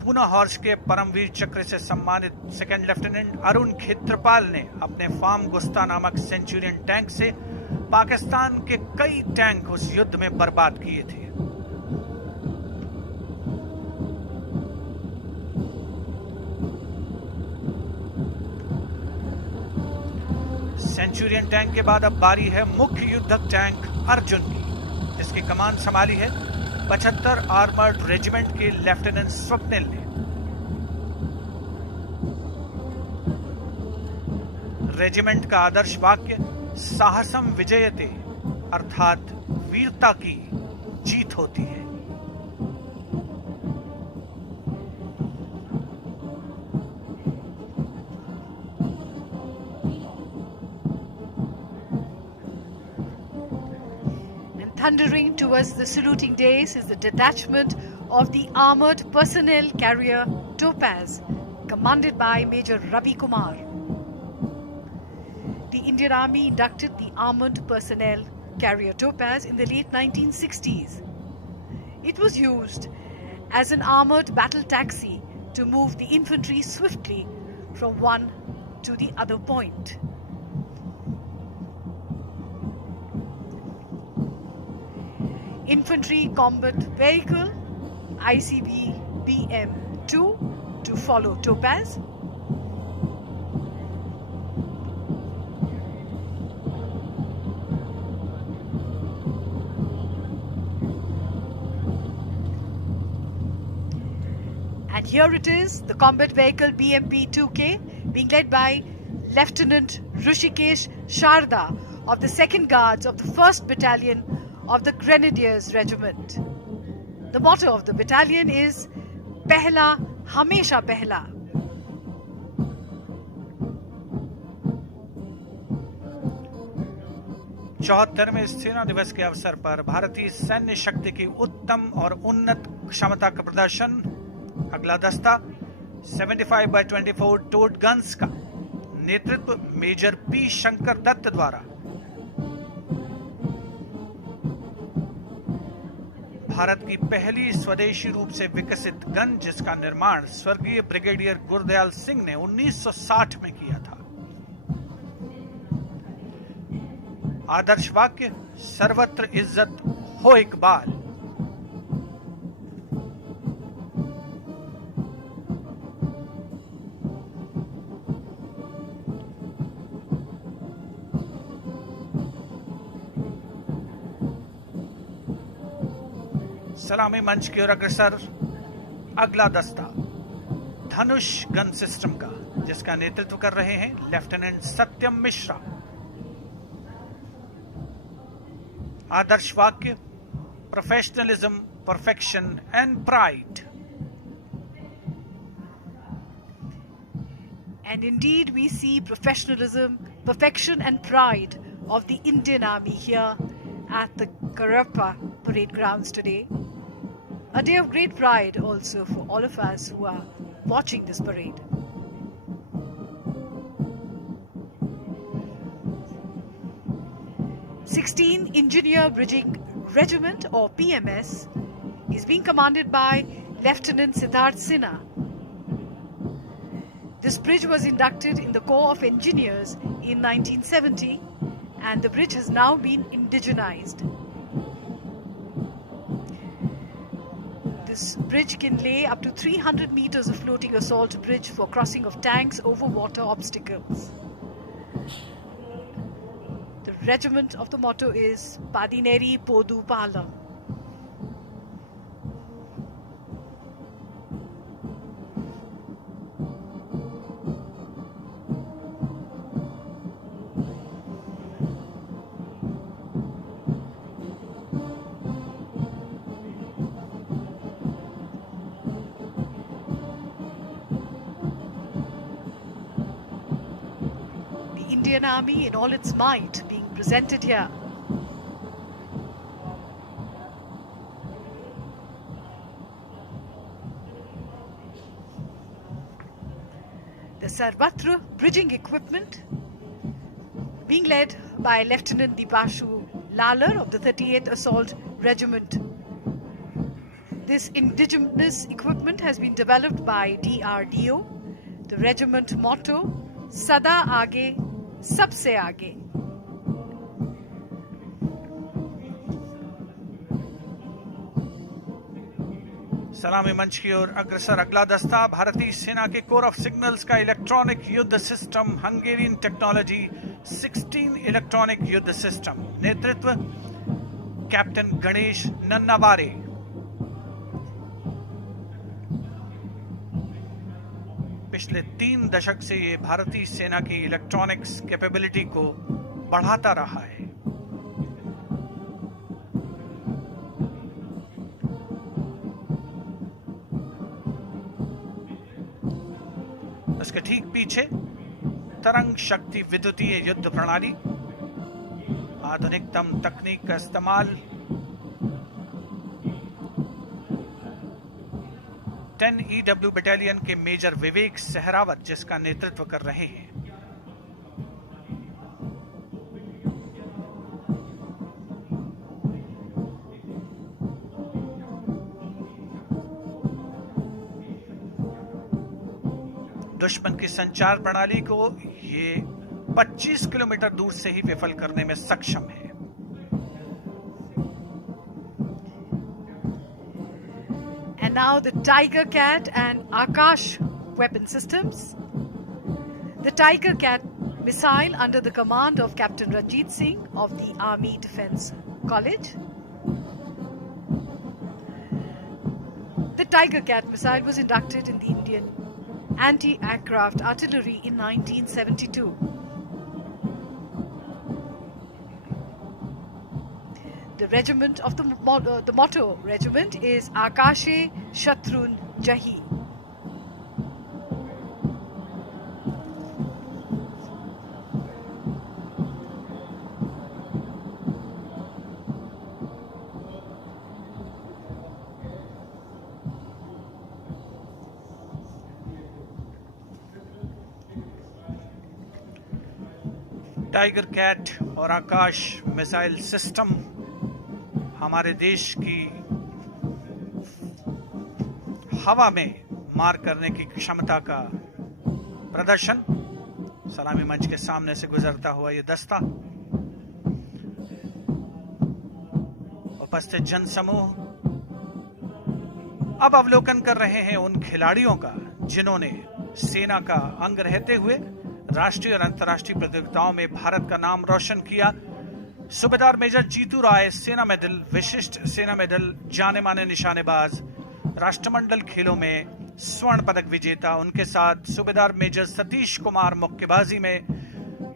पूना हॉर्स के परमवीर चक्र से सम्मानित सेकंड लेफ्टिनेंट अरुण खेत्रपाल ने अपने फार्म गुस्ता नामक सेंचुरियन टैंक से पाकिस्तान के कई टैंक उस युद्ध में बर्बाद किए थे। सेंचुरियन टैंक के बाद अब बारी है मुख्य युद्धक टैंक अर्जुन की, जिसकी कमान संभाली है 75 आर्मर्ड रेजिमेंट के लेफ्टिनेंट स्वप्निल ने। रेजिमेंट का आदर्श वाक्य साहसम विजयते, अर्थात वीरता की जीत होती है। Thundering towards the saluting dais is the detachment of the armored personnel carrier Topaz, commanded by Major Ravi Kumar. The Indian Army inducted the armored personnel carrier Topaz in the late 1960s. It was used as an armored battle taxi to move the infantry swiftly from one to the other point. Infantry Combat Vehicle ICV BM-2 to follow Topaz. And here it is, the combat vehicle BMP-2K, being led by Lieutenant Rishikesh Sharda of the 2nd Guards of the 1st Battalion of the Grenadiers Regiment. The motto of the battalion is Pehla Hamesha Pehla. चौहत्तरवें सेना दिवस के अवसर पर भारतीय सैन्य शक्ति की उत्तम और उन्नत क्षमता का प्रदर्शन। अगला दस्ता 75x24 टोड गन्स का नेतृत्व मेजर पी शंकर दत्त द्वारा। भारत की पहली स्वदेशी रूप से विकसित गन, जिसका निर्माण स्वर्गीय ब्रिगेडियर गुरदयाल सिंह ने 1960 में किया था। आदर्श वाक्य, सर्वत्र इज्जत हो इकबाल। सलामी मंच की ओर अग्रसर अगला दस्ता धनुष गन सिस्टम का, जिसका नेतृत्व कर रहे हैं लेफ्टिनेंट सत्यम मिश्रा। आदर्श वाक्य, professionalism, perfection and pride. And indeed we see professionalism, perfection and pride of the Indian Army here at the Cariappa parade grounds today. A day of great pride also for all of us who are watching this parade. (16) Engineer Bridging Regiment or PMS is being commanded by Lieutenant Siddharth Sinha. This bridge was inducted in the Corps of Engineers in 1970 and the bridge has now been indigenized. This bridge can lay up to 300 meters of floating assault bridge for crossing of tanks over water obstacles. The regiment of the motto is Padineri Podu Palam. Indian Army in all its might being presented here. The Sarvatra bridging equipment being led by Lieutenant Dipashu Lalar of the 38th Assault Regiment. This indigenous equipment has been developed by DRDO. The regiment motto, Sada Aage, Sabse Aage. सलामी मंच की ओर अग्रसर अगला दस्ता भारतीय सेना के core of signals का इलेक्ट्रॉनिक युद्ध सिस्टम हंगेरियन टेक्नोलॉजी 16 इलेक्ट्रॉनिक युद्ध सिस्टम। नेतृत्व कैप्टन गणेश नन्नावारे। पिछले 3 दशक से ये भारतीय सेना की इलेक्ट्रॉनिक्स कैपेबिलिटी को बढ़ाता रहा है। इसके ठीक पीछे तरंग शक्ति विद्युतीय युद्ध प्रणाली, आधुनिकतम तकनीक का इस्तेमाल 10 EW बटालियन के मेजर विवेक सहरावत जिसका नेतृत्व कर रहे हैं। दुश्मन की संचार प्रणाली को ये 25 किलोमीटर दूर से ही विफल करने में सक्षम है। And now the Tiger Cat and Akash weapon systems. The Tiger Cat missile under the command of Captain Rajit Singh of the Army Defence College. The Tiger Cat missile was inducted in the Indian anti-aircraft artillery in 1972. The regiment of the motto regiment is Akashe Shatrun Jahi. Tiger cat और Akash missile system हमारे देश की हवा में मार करने की क्षमता का प्रदर्शन। सलामी मंच के सामने से गुजरता हुआ ये दस्ता, उपस्थित जनसमूह अब अवलोकन कर रहे हैं उन खिलाड़ियों का जिन्होंने सेना का अंग रहते हुए राष्ट्रीय और अंतर्राष्ट्रीय प्रतियोगिताओं में भारत का नाम रोशन किया। सूबेदार मेजर जीतू राय सेना मेडल, विशिष्ट सेना मेडल, जाने माने निशानेबाज, राष्ट्रमंडल खेलों में स्वर्ण पदक विजेता। उनके साथ सूबेदार मेजर सतीश कुमार मुक्केबाजी में,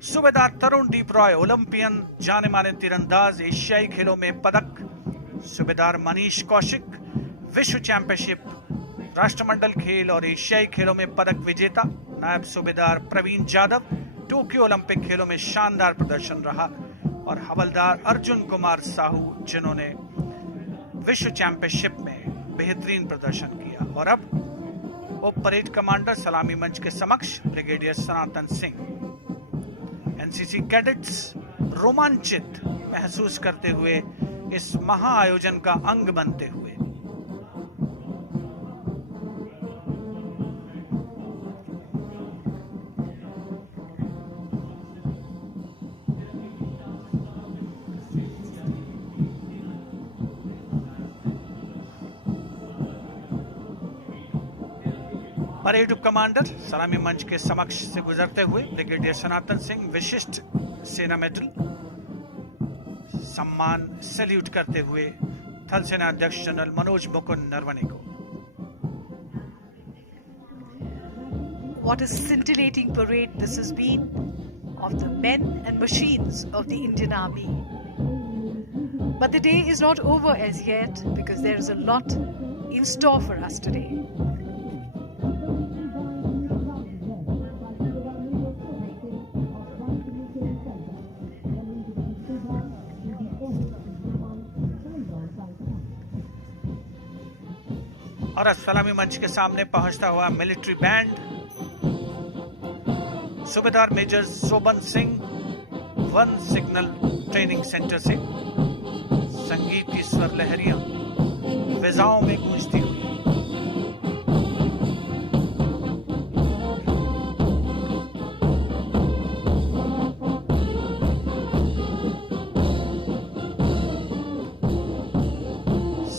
सूबेदार तरुण दीप रॉय ओलंपियन, जाने माने तीरंदाज, एशियाई खेलों में पदक, सूबेदार मनीष कौशिक विश्व चैंपियनशिप, राष्ट्रमंडल खेल और एशियाई खेलों में पदक विजेता। नायब सूबेदार प्रवीण जाधव टोक्यो ओलंपिक खेलों में शानदार प्रदर्शन रहा, और हवलदार अर्जुन कुमार साहू जिन्होंने विश्व चैंपियनशिप में बेहतरीन प्रदर्शन किया। और अब उप परेड कमांडर सलामी मंच के समक्ष ब्रिगेडियर सनातन सिंह। एनसीसी कैडेट्स रोमांचित महसूस करते हुए इस महाआयोजन का अंग बनते हुए परेड उप कमांडर सलामी मंच के समक्ष से गुजरते हुए ब्रिगेडियर सनातन सिंह विशिष्ट सेना मेडल सम्मान सैल्यूट करते हुए थल सेना अध्यक्ष जनरल मनोज मुकुंद नरवणे को। What a scintillating parade this has been of the men and machines of the Indian Army. But the day is not over as yet, because there is a lot in store for us today. और सलामी मंच के सामने पहुंचता हुआ military band, Subedar major Soban Singh one signal training centre से संगीत की स्वर लहरियां फिजाओं में गूंजती हुई।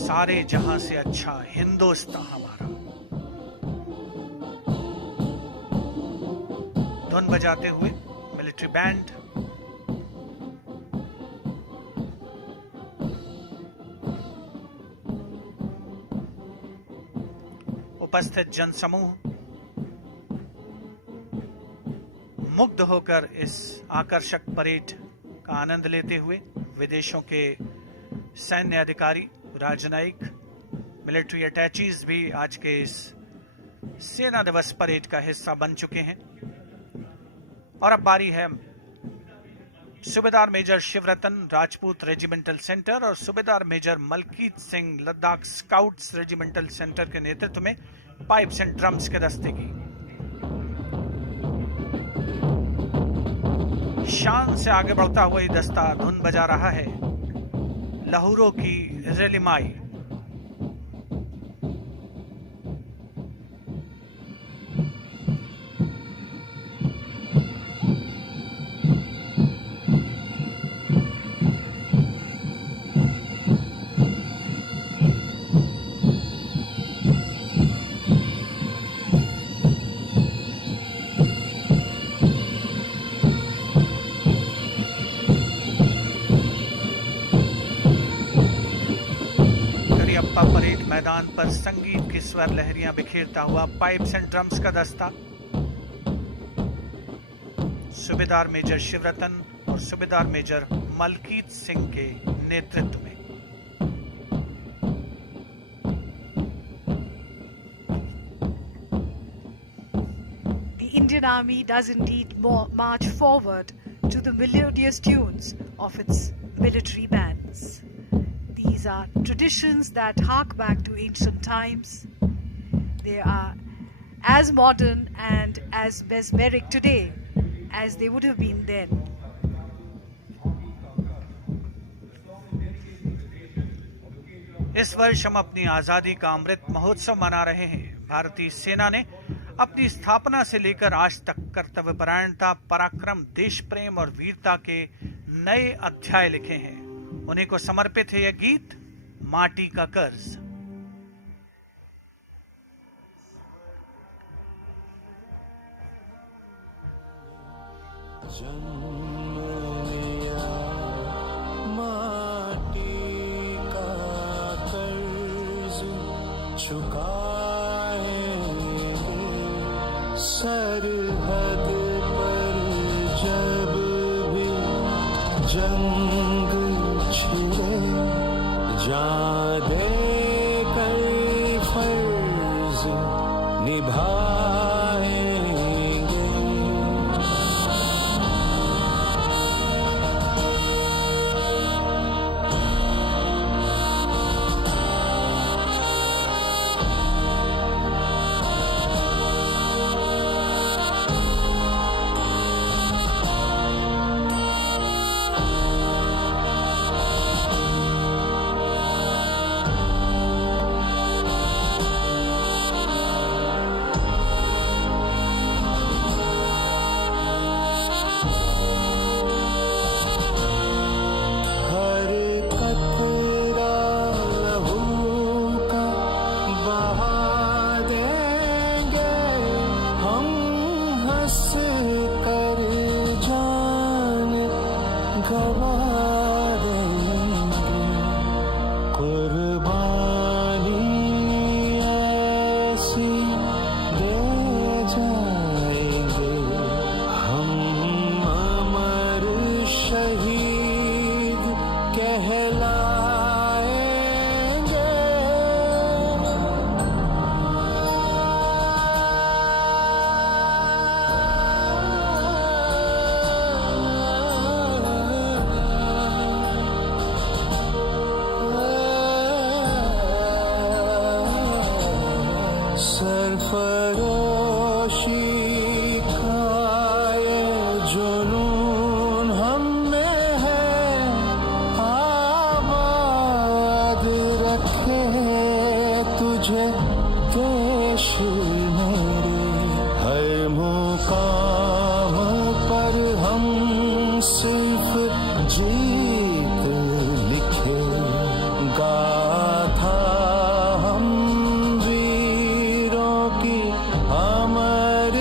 सारे जहां से अच्छा हिंदुस्तान हमारा, धुन बजाते हुए मिलिट्री बैंड उपस्थित जनसमूह मुग्ध होकर इस आकर्षक परेड का आनंद लेते हुए विदेशों के सैन्य अधिकारी, राजनयिक, मिलिट्री अटैचीज भी आज के इस सेना दिवस परेड का हिस्सा बन चुके हैं। और अब बारी है सूबेदार major Shivratan Rajput regimental centre और सूबेदार major Malkit Singh Ladakh scouts regimental centre के नेतृत्व में पाइप्स एंड ड्रम्स के दस्ते की। शान से आगे बढ़ता हुआ ये दस्ता धुन बजा रहा है लहूरों की रेलिमाई। करियप्पा परेड मैदान पर संगीत की स्वर लहरियां बिखेरता हुआ पाइप्स एंड ड्रम्स का दस्ता सूबेदार मेजर शिवरतन और सूबेदार मेजर मलकीत सिंह के नेतृत्व में। The Indian Army does indeed march forward to the melodious tunes of its military bands. These are traditions that hark back to ancient times. They are as modern and as mesmeric today as they would have been then. इस वर्ष हम अपनी आजादी का अमृत महोत्सव मना रहे हैं। भारतीय सेना ने अपनी स्थापना से लेकर आज तक कर्तव्यपरायणता, पराक्रम, देश प्रेम और वीरता के नए अध्याय लिखे हैं। उन्हीं को समर्पित है यह गीत, माटी का कर्ज। सरहद पर जब भी जंग छिड़े, जा दे कर फर्ज निभाएंगे। अमर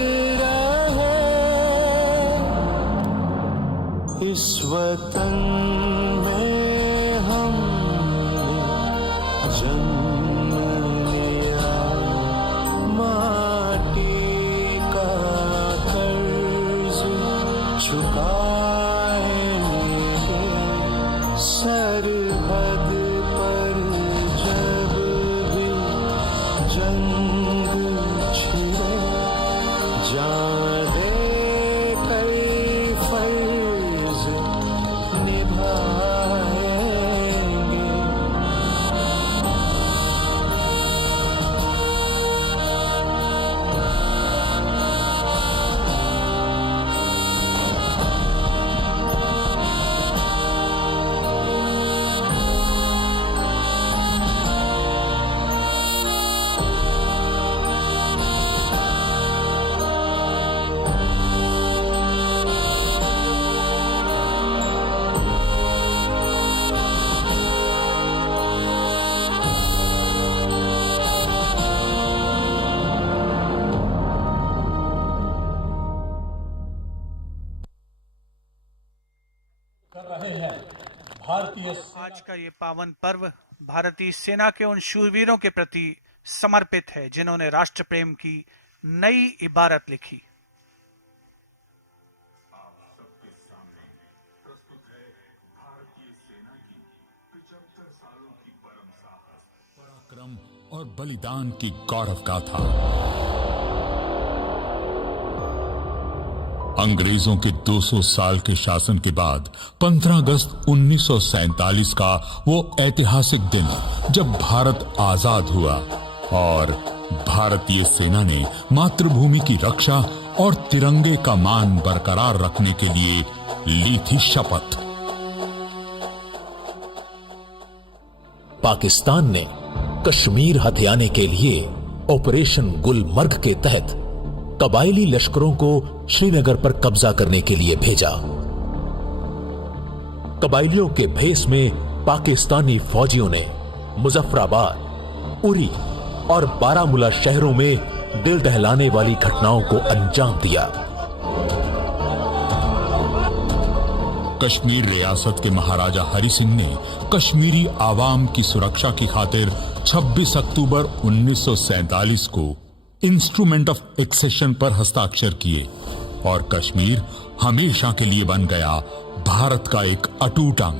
भारतीय आज का ये पावन पर्व भारतीय सेना के उन शूरवीरों के प्रति समर्पित है जिन्होंने राष्ट्र प्रेम की नई इबारत लिखी। पराक्रम और बलिदान की गौरव गाथा। अंग्रेजों के 200 साल के शासन के बाद 15 अगस्त 1947 का वो ऐतिहासिक दिन जब भारत आजाद हुआ और भारतीय सेना ने मातृभूमि की रक्षा और तिरंगे का मान बरकरार रखने के लिए ली थी शपथ। पाकिस्तान ने कश्मीर हथियाने के लिए ऑपरेशन गुलमर्ग के तहत कबायली लश्करों को श्रीनगर पर कब्जा करने के लिए भेजा। कबायलियों के भेष में पाकिस्तानी फौजियों ने मुजफ्फराबाद, उरी और बारामूला शहरों में दिल दहलाने वाली घटनाओं को अंजाम दिया। कश्मीर रियासत के महाराजा हरि सिंह ने कश्मीरी आवाम की सुरक्षा की खातिर 26 अक्टूबर 1947 को इंस्ट्रूमेंट ऑफ एक्सेशन पर हस्ताक्षर किए और कश्मीर हमेशा के लिए बन गया भारत का एक अटूट अंग।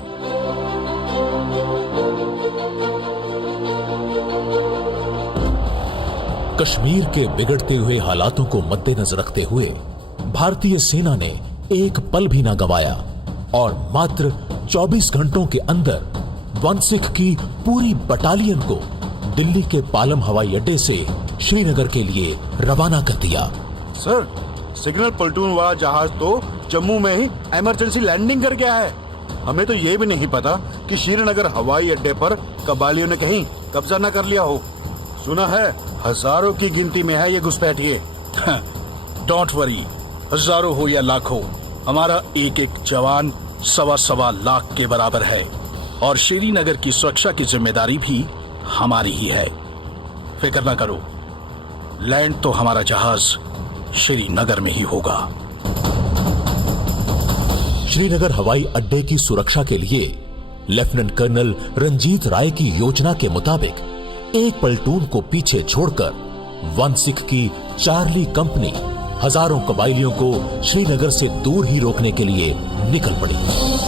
कश्मीर के बिगड़ते हुए हालातों को मद्देनजर रखते हुए भारतीय सेना ने एक पल भी न गंवाया और मात्र 24 घंटों के अंदर 1/6 की पूरी बटालियन को दिल्ली के पालम हवाई अड्डे से श्रीनगर के लिए रवाना कर दिया। सर, सिग्नल प्लेटून वाला जहाज तो जम्मू में ही इमरजेंसी लैंडिंग कर गया है। हमें तो ये भी नहीं पता कि श्रीनगर हवाई अड्डे पर कबालियों ने कहीं कब्जा न कर लिया हो। सुना है हजारों की गिनती में है ये घुसपैठिए। डोंट वरी, हजारों हो या लाखों, हमारा एक एक जवान 1.25 लाख के बराबर है और श्रीनगर की सुरक्षा की जिम्मेदारी भी हमारी ही है। फिक्र ना करो, लैंड तो हमारा जहाज श्रीनगर में ही होगा। श्रीनगर हवाई अड्डे की सुरक्षा के लिए लेफ्टिनेंट कर्नल रंजीत राय की योजना के मुताबिक एक प्लेटून को पीछे छोड़कर 1/6 की चार्ली कंपनी हजारों कबायलियों को श्रीनगर से दूर ही रोकने के लिए निकल पड़ी।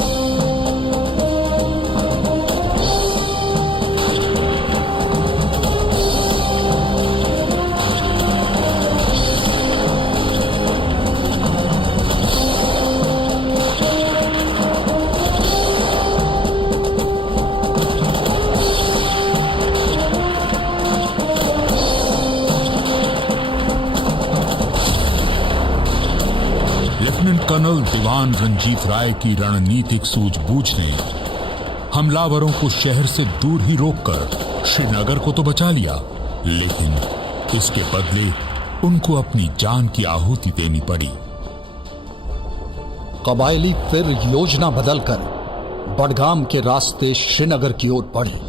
कर्नल दीवान रंजीत राय की रणनीतिक सूझबूझ ने हमलावरों को शहर से दूर ही रोककर श्रीनगर को तो बचा लिया, लेकिन इसके बदले उनको अपनी जान की आहुति देनी पड़ी। कबायली फिर योजना बदलकर बडगाम के रास्ते श्रीनगर की ओर बढ़े।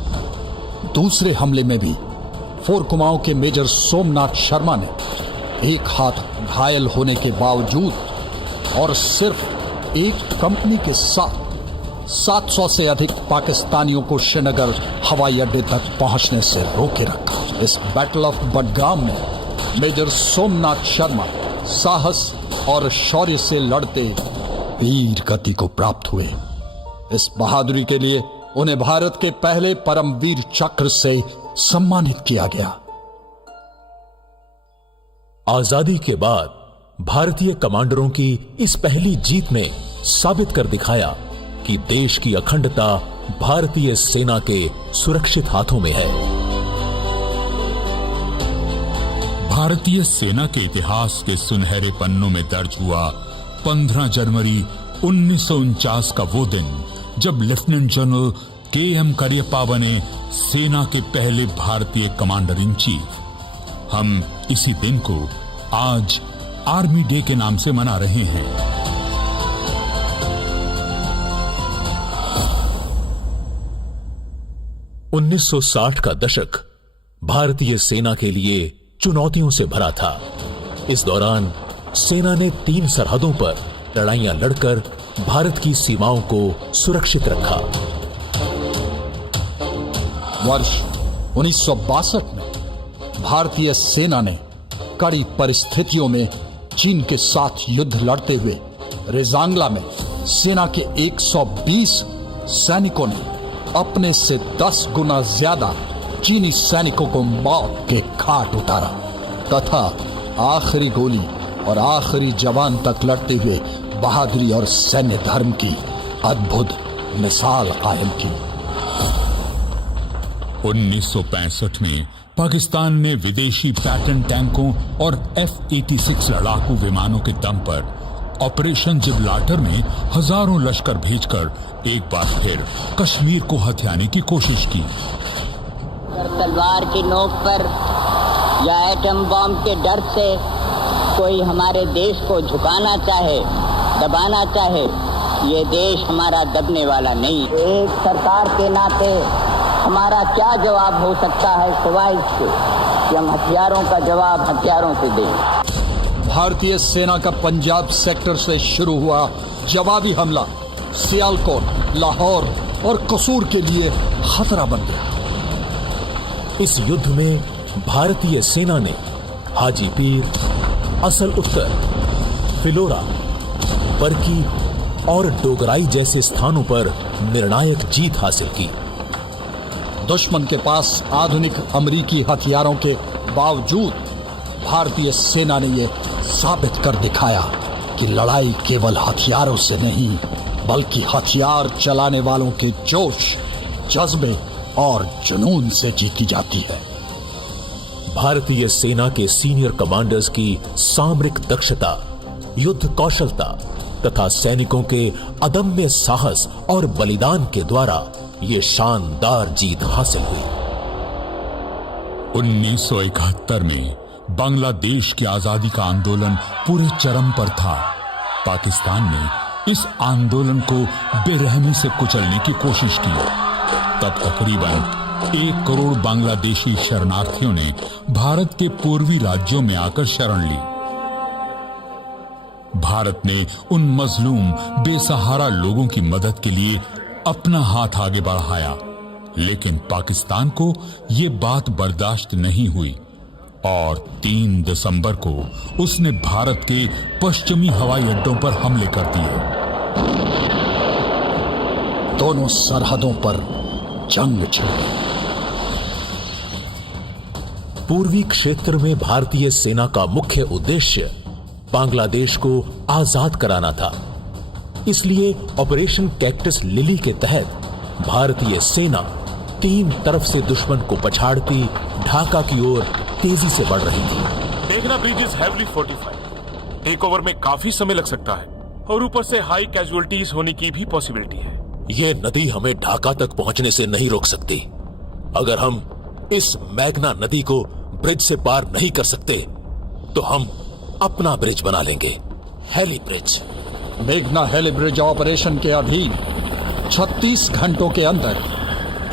दूसरे हमले में भी 4 कुमाऊं के मेजर सोमनाथ शर्मा ने एक हाथ घायल होने के बावजूद और सिर्फ एक कंपनी के साथ 700 से अधिक पाकिस्तानियों को श्रीनगर हवाई अड्डे तक पहुंचने से रोके रखा। इस बैटल ऑफ बडगाम में मेजर सोमनाथ शर्मा साहस और शौर्य से लड़ते वीर गति को प्राप्त हुए। इस बहादुरी के लिए उन्हें भारत के पहले परमवीर चक्र से सम्मानित किया गया। आजादी के बाद भारतीय कमांडरों की इस पहली जीत ने साबित कर दिखाया कि देश की अखंडता भारतीय सेना के सुरक्षित हाथों में है। भारतीय सेना के इतिहास के सुनहरे पन्नों में दर्ज हुआ 15 जनवरी 1949 का वो दिन जब लेफ्टिनेंट जनरल के.एम. करियप्पा बने सेना के पहले भारतीय कमांडर इन चीफ। हम इसी दिन को आज आर्मी डे के नाम से मना रहे हैं। $1960 का दशक भारतीय सेना के लिए चुनौतियों से भरा था। इस दौरान सेना ने 3 सरहदों पर लड़ाइयां लड़कर भारत की सीमाओं को सुरक्षित रखा। वर्ष 1962 में भारतीय सेना ने कड़ी परिस्थितियों में चीन के साथ युद्ध लड़ते हुए रेजांगला में सेना के 120 सैनिकों ने अपने से 10 गुना ज्यादा चीनी सैनिकों को मौत के घाट उतारा तथा आखिरी गोली और आखिरी जवान तक लड़ते हुए बहादुरी और सैन्य धर्म की अद्भुत मिसाल कायम की। 1965 में पाकिस्तान ने विदेशी पैटर्न टैंकों और F-86 लड़ाकू विमानों के दम पर ऑपरेशन जिब्राल्टर में हजारों लश्कर भेजकर एक बार फिर कश्मीर को हथियाने की कोशिश की। तलवार की नोक पर या एटम बम के डर से कोई हमारे देश को झुकाना चाहे, दबाना चाहे, ये देश हमारा दबने वाला नहीं। एक सरकार के नाते हमारा क्या जवाब हो सकता है सिवाय इसके कि हम हथियारों का जवाब हथियारों से दें। भारतीय सेना का पंजाब सेक्टर से शुरू हुआ जवाबी हमला सियालकोट, लाहौर और कसूर के लिए खतरा बन गया। इस युद्ध में भारतीय सेना ने हाजीपीर, असल उत्तर, फिलोरा, बरकी और डोगराई जैसे स्थानों पर निर्णायक जीत हासिल की। दुश्मन के पास आधुनिक अमेरिकी हथियारों के बावजूद भारतीय सेना ने यह साबित कर दिखाया कि लड़ाई केवल हथियारों से नहीं बल्कि हथियार चलाने वालों के जोश, जज्बे और जुनून से जीती जाती है। भारतीय सेना के सीनियर कमांडर्स की सामरिक दक्षता, युद्ध कौशलता तथा सैनिकों के अदम्य साहस और बलिदान के द्वारा ये शानदार जीत हासिल हुई। 1971 में बांग्लादेश की आजादी का आंदोलन पूरे चरम पर था। पाकिस्तान ने इस आंदोलन को बेरहमी से कुचलने की कोशिश की। तब तकरीबन 1 करोड़ बांग्लादेशी शरणार्थियों ने भारत के पूर्वी राज्यों में आकर शरण ली। भारत ने उन मजलूम बेसहारा लोगों की मदद के लिए अपना हाथ आगे बढ़ाया, लेकिन पाकिस्तान को ये बात बर्दाश्त नहीं हुई और 3 दिसंबर को उसने भारत के पश्चिमी हवाई अड्डों पर हमले कर दिए। दोनों सरहदों पर जंग छिड़ गई। पूर्वी क्षेत्र में भारतीय सेना का मुख्य उद्देश्य बांग्लादेश को आजाद कराना था। इसलिए ऑपरेशन कैक्टस लिली के तहत भारतीय सेना 3 तरफ से दुश्मन को पछाड़ती ढाका की ओर तेजी से बढ़ रही थी। मेघना bridge is heavily fortified. Take over में काफी समय लग सकता है और ऊपर से हाई कैजुअलिटीज होने की भी पॉसिबिलिटी है। ये नदी हमें ढाका तक पहुंचने से नहीं रोक सकती। अगर हम इस मेघना नदी को ब्रिज से पार नहीं कर सकते तो हम अपना ब्रिज बना लेंगे, हेली ब्रिज। मेघना हेली ब्रिज ऑपरेशन के अधीन 36 घंटों के अंदर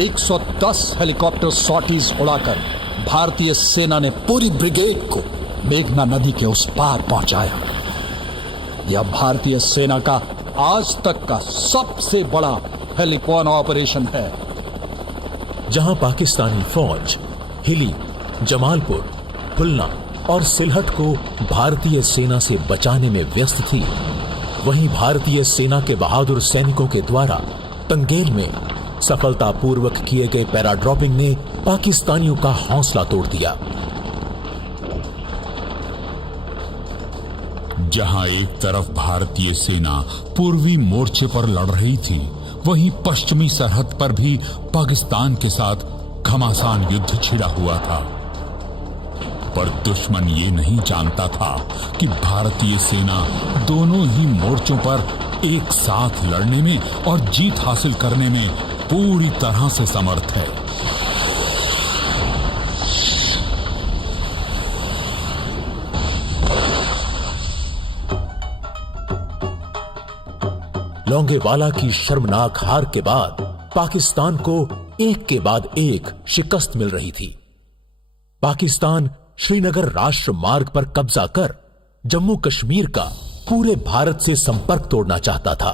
110 हेलीकॉप्टर सॉर्टीज उड़ाकर भारतीय सेना ने पूरी ब्रिगेड को मेघना नदी के उस पार पहुंचाया। यह भारतीय सेना का आज तक का सबसे बड़ा हेलीकॉन ऑपरेशन है। जहां पाकिस्तानी फौज हिली, जमालपुर, खुलना और सिलहट को भारतीय सेना से बचाने में व्यस्त थी, वहीं भारतीय सेना के बहादुर सैनिकों के द्वारा तंगेल में सफलतापूर्वक किए गए पैराड्रॉपिंग ने पाकिस्तानियों का हौसला तोड़ दिया। जहां एक तरफ भारतीय सेना पूर्वी मोर्चे पर लड़ रही थी, वहीं पश्चिमी सरहद पर भी पाकिस्तान के साथ घमासान युद्ध छिड़ा हुआ था। पर दुश्मन ये नहीं जानता था कि भारतीय सेना दोनों ही मोर्चों पर एक साथ लड़ने में और जीत हासिल करने में पूरी तरह से समर्थ है। लोंगेवाला की शर्मनाक हार के बाद पाकिस्तान को एक के बाद एक शिकस्त मिल रही थी। पाकिस्तान श्रीनगर राष्ट्र मार्ग पर कब्जा कर जम्मू कश्मीर का पूरे भारत से संपर्क तोड़ना चाहता था,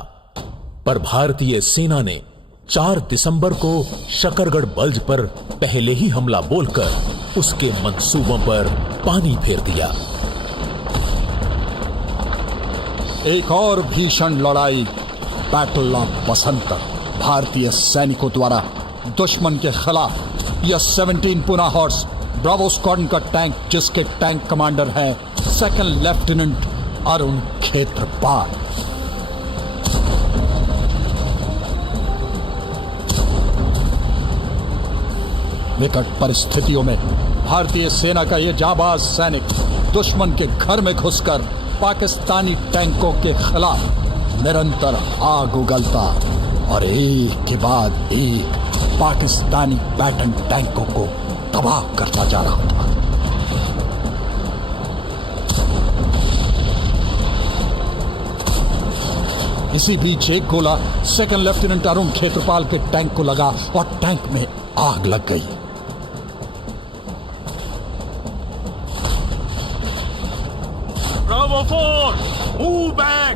पर भारतीय सेना ने 4 दिसंबर को शकरगढ़ बल्ज पर पहले ही हमला बोलकर उसके मंसूबों पर पानी फेर दिया। एक और भीषण लड़ाई बैटल ऑफ बसंतर भारतीय सैनिकों द्वारा दुश्मन के खिलाफ। यह 17 पुना हॉर्स ब्रावो स्क्वाड्रन का टैंक, जिसके टैंक कमांडर है सेकंड लेफ्टिनेंट अरुण खेत्रपाल। विकट परिस्थितियों में भारतीय सेना का यह जाबाज सैनिक दुश्मन के घर में घुसकर पाकिस्तानी टैंकों के खिलाफ निरंतर आग उगलता और एक के बाद एक पाकिस्तानी पैटर्न टैंकों को तबाह करता जा रहा था। इसी बीच एक गोला सेकंड लेफ्टिनेंट अरुण खेत्रपाल के टैंक को लगा और टैंक में आग लग गई। Bravo 4, move back.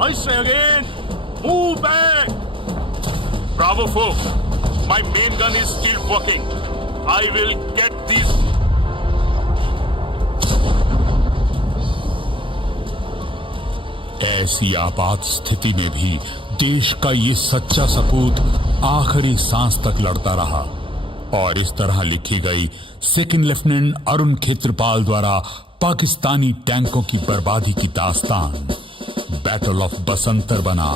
I say again, move back. Bravo 4, my main gun is still working. I will get this. ऐसी आपात स्थिति में भी देश का ये सच्चा सपूत आखिरी सांस तक लड़ता रहा और इस तरह लिखी गई सेकंड लेफ्टिनेंट अरुण खेत्रपाल द्वारा पाकिस्तानी टैंकों की बर्बादी की दास्तान बैटल ऑफ बसंतर बना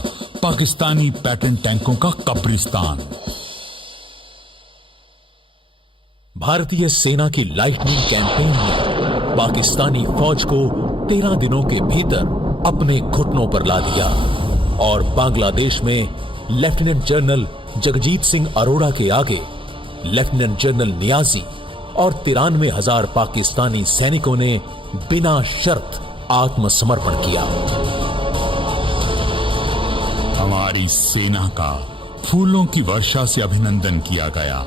पाकिस्तानी पैटर्न टैंकों का कब्रिस्तान। भारतीय सेना की लाइटनिंग कैंपेन ने पाकिस्तानी फौज को 13 दिनों के भीतर अपने घुटनों पर ला दिया और बांग्लादेश में लेफ्टिनेंट जनरल जगजीत सिंह अरोड़ा के आगे लेफ्टिनेंट जनरल नियाजी और 93,000 पाकिस्तानी सैनिकों ने बिना शर्त आत्मसमर्पण किया। हमारी सेना का फूलों की वर्षा से अभिनंदन किया गया।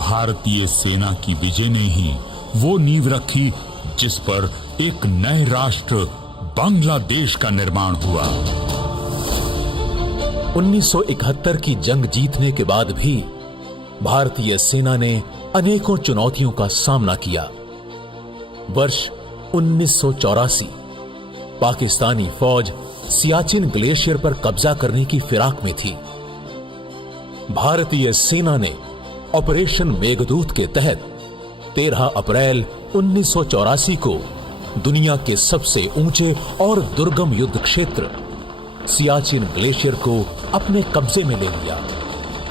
भारतीय सेना की विजय ने ही वो नींव रखी जिस पर एक नए राष्ट्र बांग्लादेश का निर्माण हुआ। 1971 की जंग जीतने के बाद भी भारतीय सेना ने अनेकों चुनौतियों का सामना किया। वर्ष 1984 पाकिस्तानी फौज सियाचिन ग्लेशियर पर कब्जा करने की फिराक में थी। भारतीय सेना ने ऑपरेशन मेघदूत के तहत 13 अप्रैल 1984 को दुनिया के सबसे ऊंचे और दुर्गम युद्ध क्षेत्र सियाचिन ग्लेशियर को अपने कब्जे में ले लिया।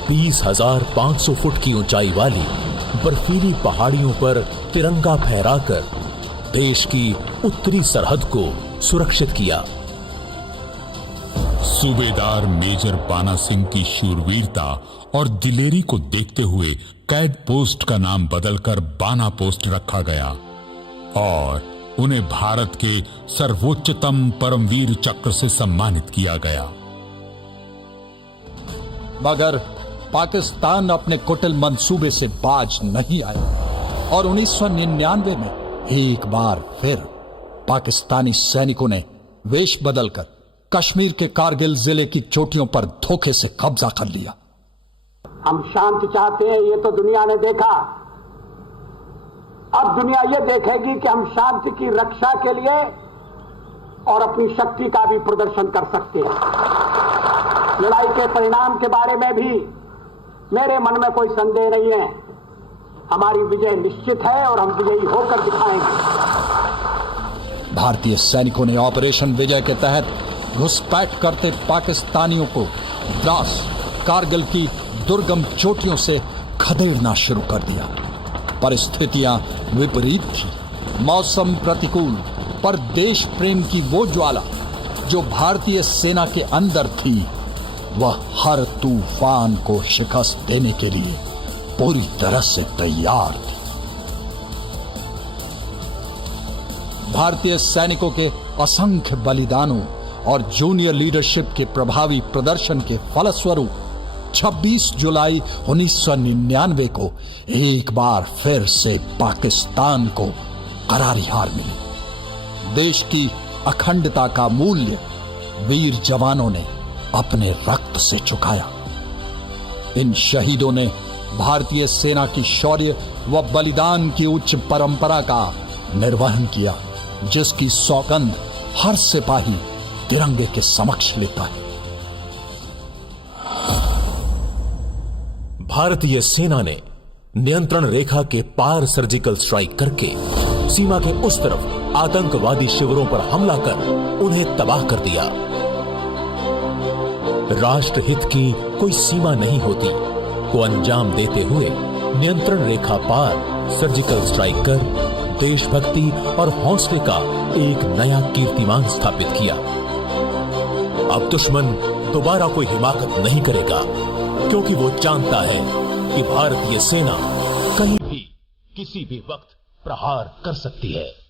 20,500 फुट की ऊंचाई वाली बर्फीली पहाड़ियों पर तिरंगा फहराकर देश की उत्तरी सरहद को सुरक्षित किया। सूबेदार मेजर बाना सिंह की शूरवीरता और दिलेरी को देखते हुए कैड पोस्ट का नाम बदलकर बाना पोस्ट रखा गया और उन्हें भारत के सर्वोच्चतम परमवीर चक्र से सम्मानित किया गया। मगर पाकिस्तान अपने कुटिल मंसूबे से बाज नहीं आया और 1999 में एक बार फिर पाकिस्तानी सैनिकों ने वेश बदलकर कश्मीर के कारगिल जिले की चोटियों पर धोखे से कब्जा कर लिया। हम शांति चाहते हैं, ये तो दुनिया ने देखा। अब दुनिया ये देखेगी कि हम शांति की रक्षा के लिए और अपनी शक्ति का भी प्रदर्शन कर सकते हैं। लड़ाई के परिणाम के बारे में भी मेरे मन में कोई संदेह नहीं है। हमारी विजय निश्चित है और हम विजयी होकर दिखाएंगे। भारतीय सैनिकों ने ऑपरेशन विजय के तहत घुसपैठ करते पाकिस्तानियों को द्रास कारगिल की दुर्गम चोटियों से खदेड़ना शुरू कर दिया। परिस्थितियां विपरीत थी, मौसम प्रतिकूल, पर देश प्रेम की वो ज्वाला जो भारतीय सेना के अंदर थी वह हर तूफान को शिकस्त देने के लिए पूरी तरह से तैयार थी। भारतीय सैनिकों के असंख्य बलिदानों और जूनियर लीडरशिप के प्रभावी प्रदर्शन के फलस्वरूप 26 जुलाई 1999 को एक बार फिर से पाकिस्तान को करारी हार मिली। देश की अखंडता का मूल्य वीर जवानों ने अपने रक्त से चुकाया। इन शहीदों ने भारतीय सेना की शौर्य व बलिदान की उच्च परंपरा का निर्वहन किया, जिसकी सौगंध हर सिपाही तिरंगे के समक्ष लेता है। भारतीय सेना ने नियंत्रण रेखा के पार सर्जिकल स्ट्राइक करके सीमा के उस तरफ आतंकवादी शिविरों पर हमला कर उन्हें तबाह कर दिया। राष्ट्रहित की कोई सीमा नहीं होती को अंजाम देते हुए नियंत्रण रेखा पार सर्जिकल स्ट्राइक कर देशभक्ति और हौसले का एक नया कीर्तिमान स्थापित किया। अब दुश्मन दोबारा कोई हिमाकत नहीं करेगा, क्योंकि वो जानता है कि भारतीय सेना कहीं भी किसी भी वक्त प्रहार कर सकती है।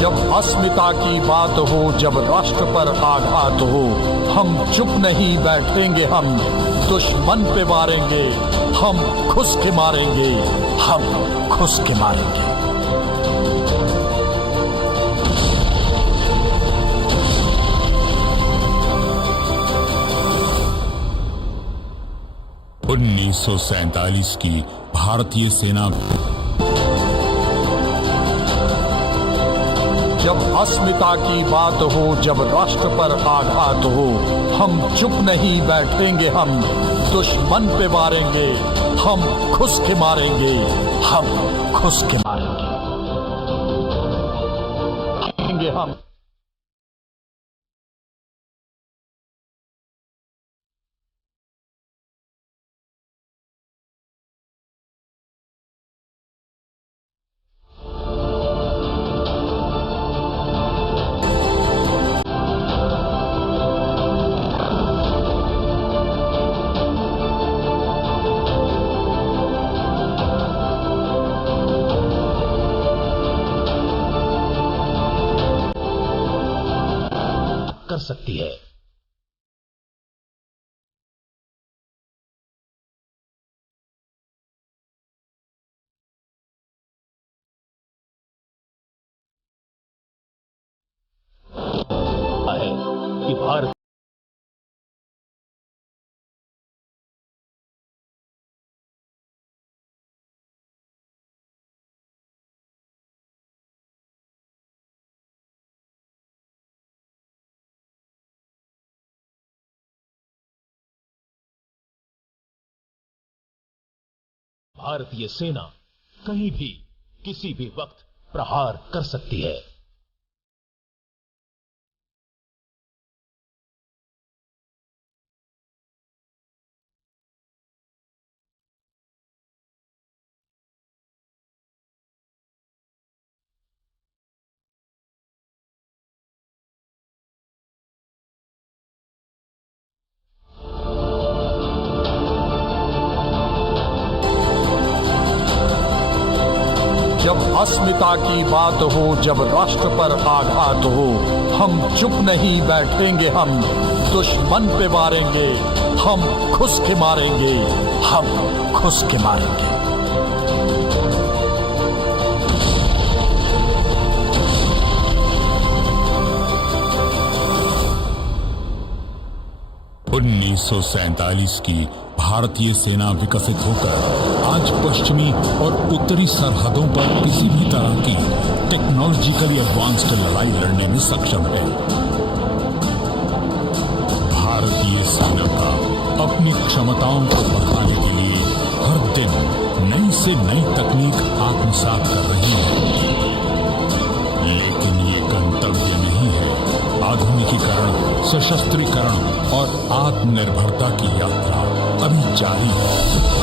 जब अस्मिता की बात हो, जब राष्ट्र पर आघात हो, हम चुप नहीं बैठेंगे, हम दुश्मन पे मारेंगे, हम खुश के मारेंगे, हम खुश के मारेंगे। (1947) की भारतीय सेना जब अस्मिता की बात हो, जब राष्ट्र पर आघात हो, हम चुप नहीं बैठेंगे, हम दुश्मन पे मारेंगे, हम खुश के मारेंगे, हम खुश के मारेंगे हम। कर सकती है। है कि भारत भारतीय सेना कहीं भी किसी भी वक्त प्रहार कर सकती है। जब अस्मिता की बात हो, जब राष्ट्र पर आघात हो, हम चुप नहीं बैठेंगे, हम दुश्मन पे मारेंगे, हम खुश के मारेंगे, हम खुश के मारेंगे। 1947 की भारतीय सेना विकसित होकर आज पश्चिमी और उत्तरी सरहदों पर किसी भी तरह की टेक्नोलॉजिकली एडवांस्ड लड़ाई लड़ने में सक्षम है। भारतीय सेना का अपनी क्षमताओं को बढ़ाने के लिए हर दिन नई से नई तकनीक आत्मसात कर रही है, लेकिन ये गंतव्य नहीं है। आधुनिकीकरण, सशस्त्रीकरण और आत्मनिर्भरता की यात्रा अभी जारी है।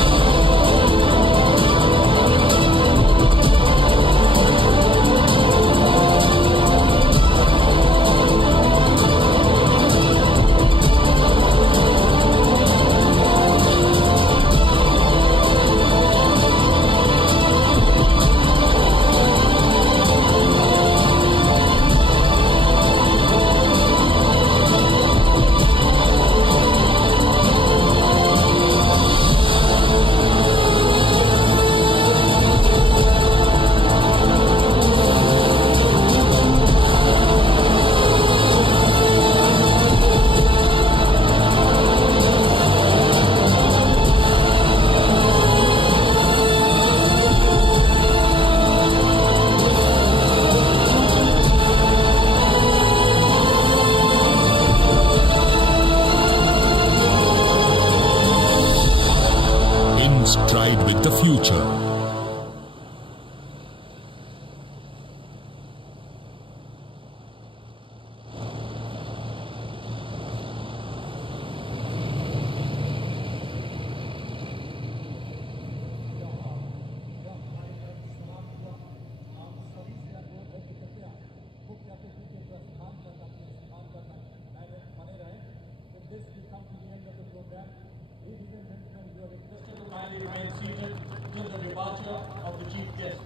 Kindly remain seated till the departure of the chief guest.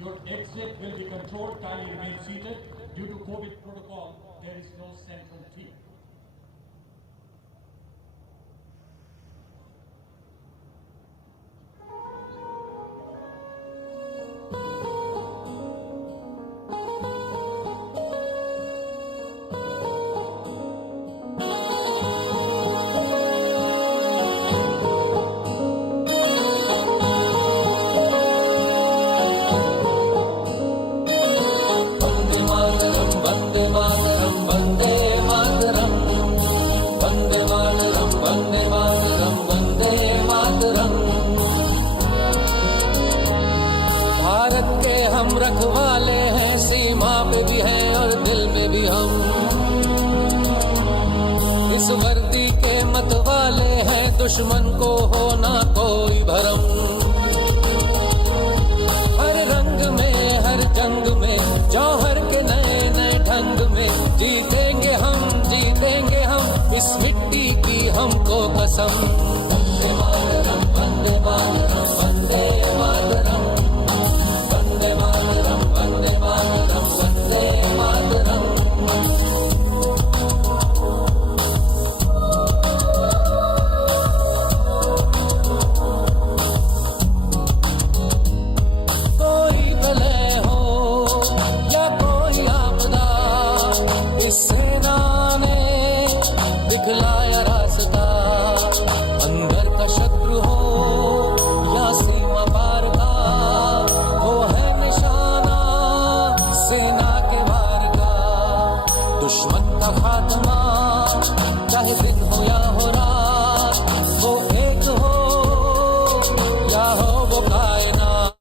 Your exit will be controlled. Kindly remain seated. Due to COVID protocol, there is no central team. Bharat के हम रखवाले हैं, सीमा पे भी हैं और दिल में भी हम। इस वर्दी के मतवाले हैं, दुश्मन को हो ना कोई भरम। हर रंग में हर जंग में जौहर के नए नए ढंग में जीतेंगे हम, जीतेंगे हम, इस मिट्टी की हमको कसम। वंदे मातरम, वंदे मातरम, वंदे मातरम, वंदे मातरम, वंदे मातरम, वंदे मातरम। कोई प्रलय हो या कोई आपदा, इस सेना ने दिखलाया रास्ता। अंदर का शत्रु हो या सीमा पार का, वो है निशाना सेना के वार का। दुश्मन का खात्मा चाहे दिन हो या हो रात, वो एक हो या हो वो कायनात।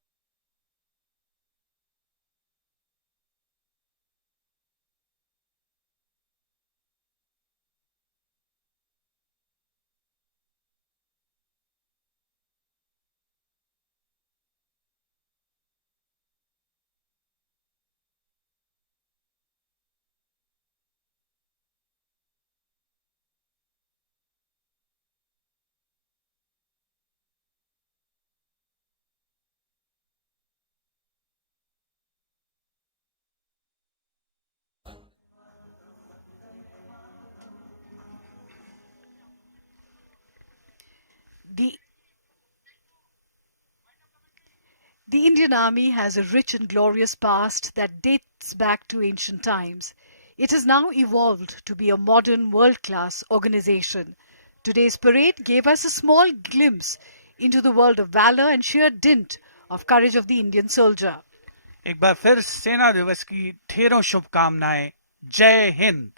The Indian Army has a rich and glorious past that dates back to ancient times. It has now evolved to be a modern, world-class organization. Today's parade gave us a small glimpse into the world of valor and sheer dint of courage of the Indian soldier. एक बार फिर सेना दिवस की ढेरों शुभकामनाएं। जय हिंद।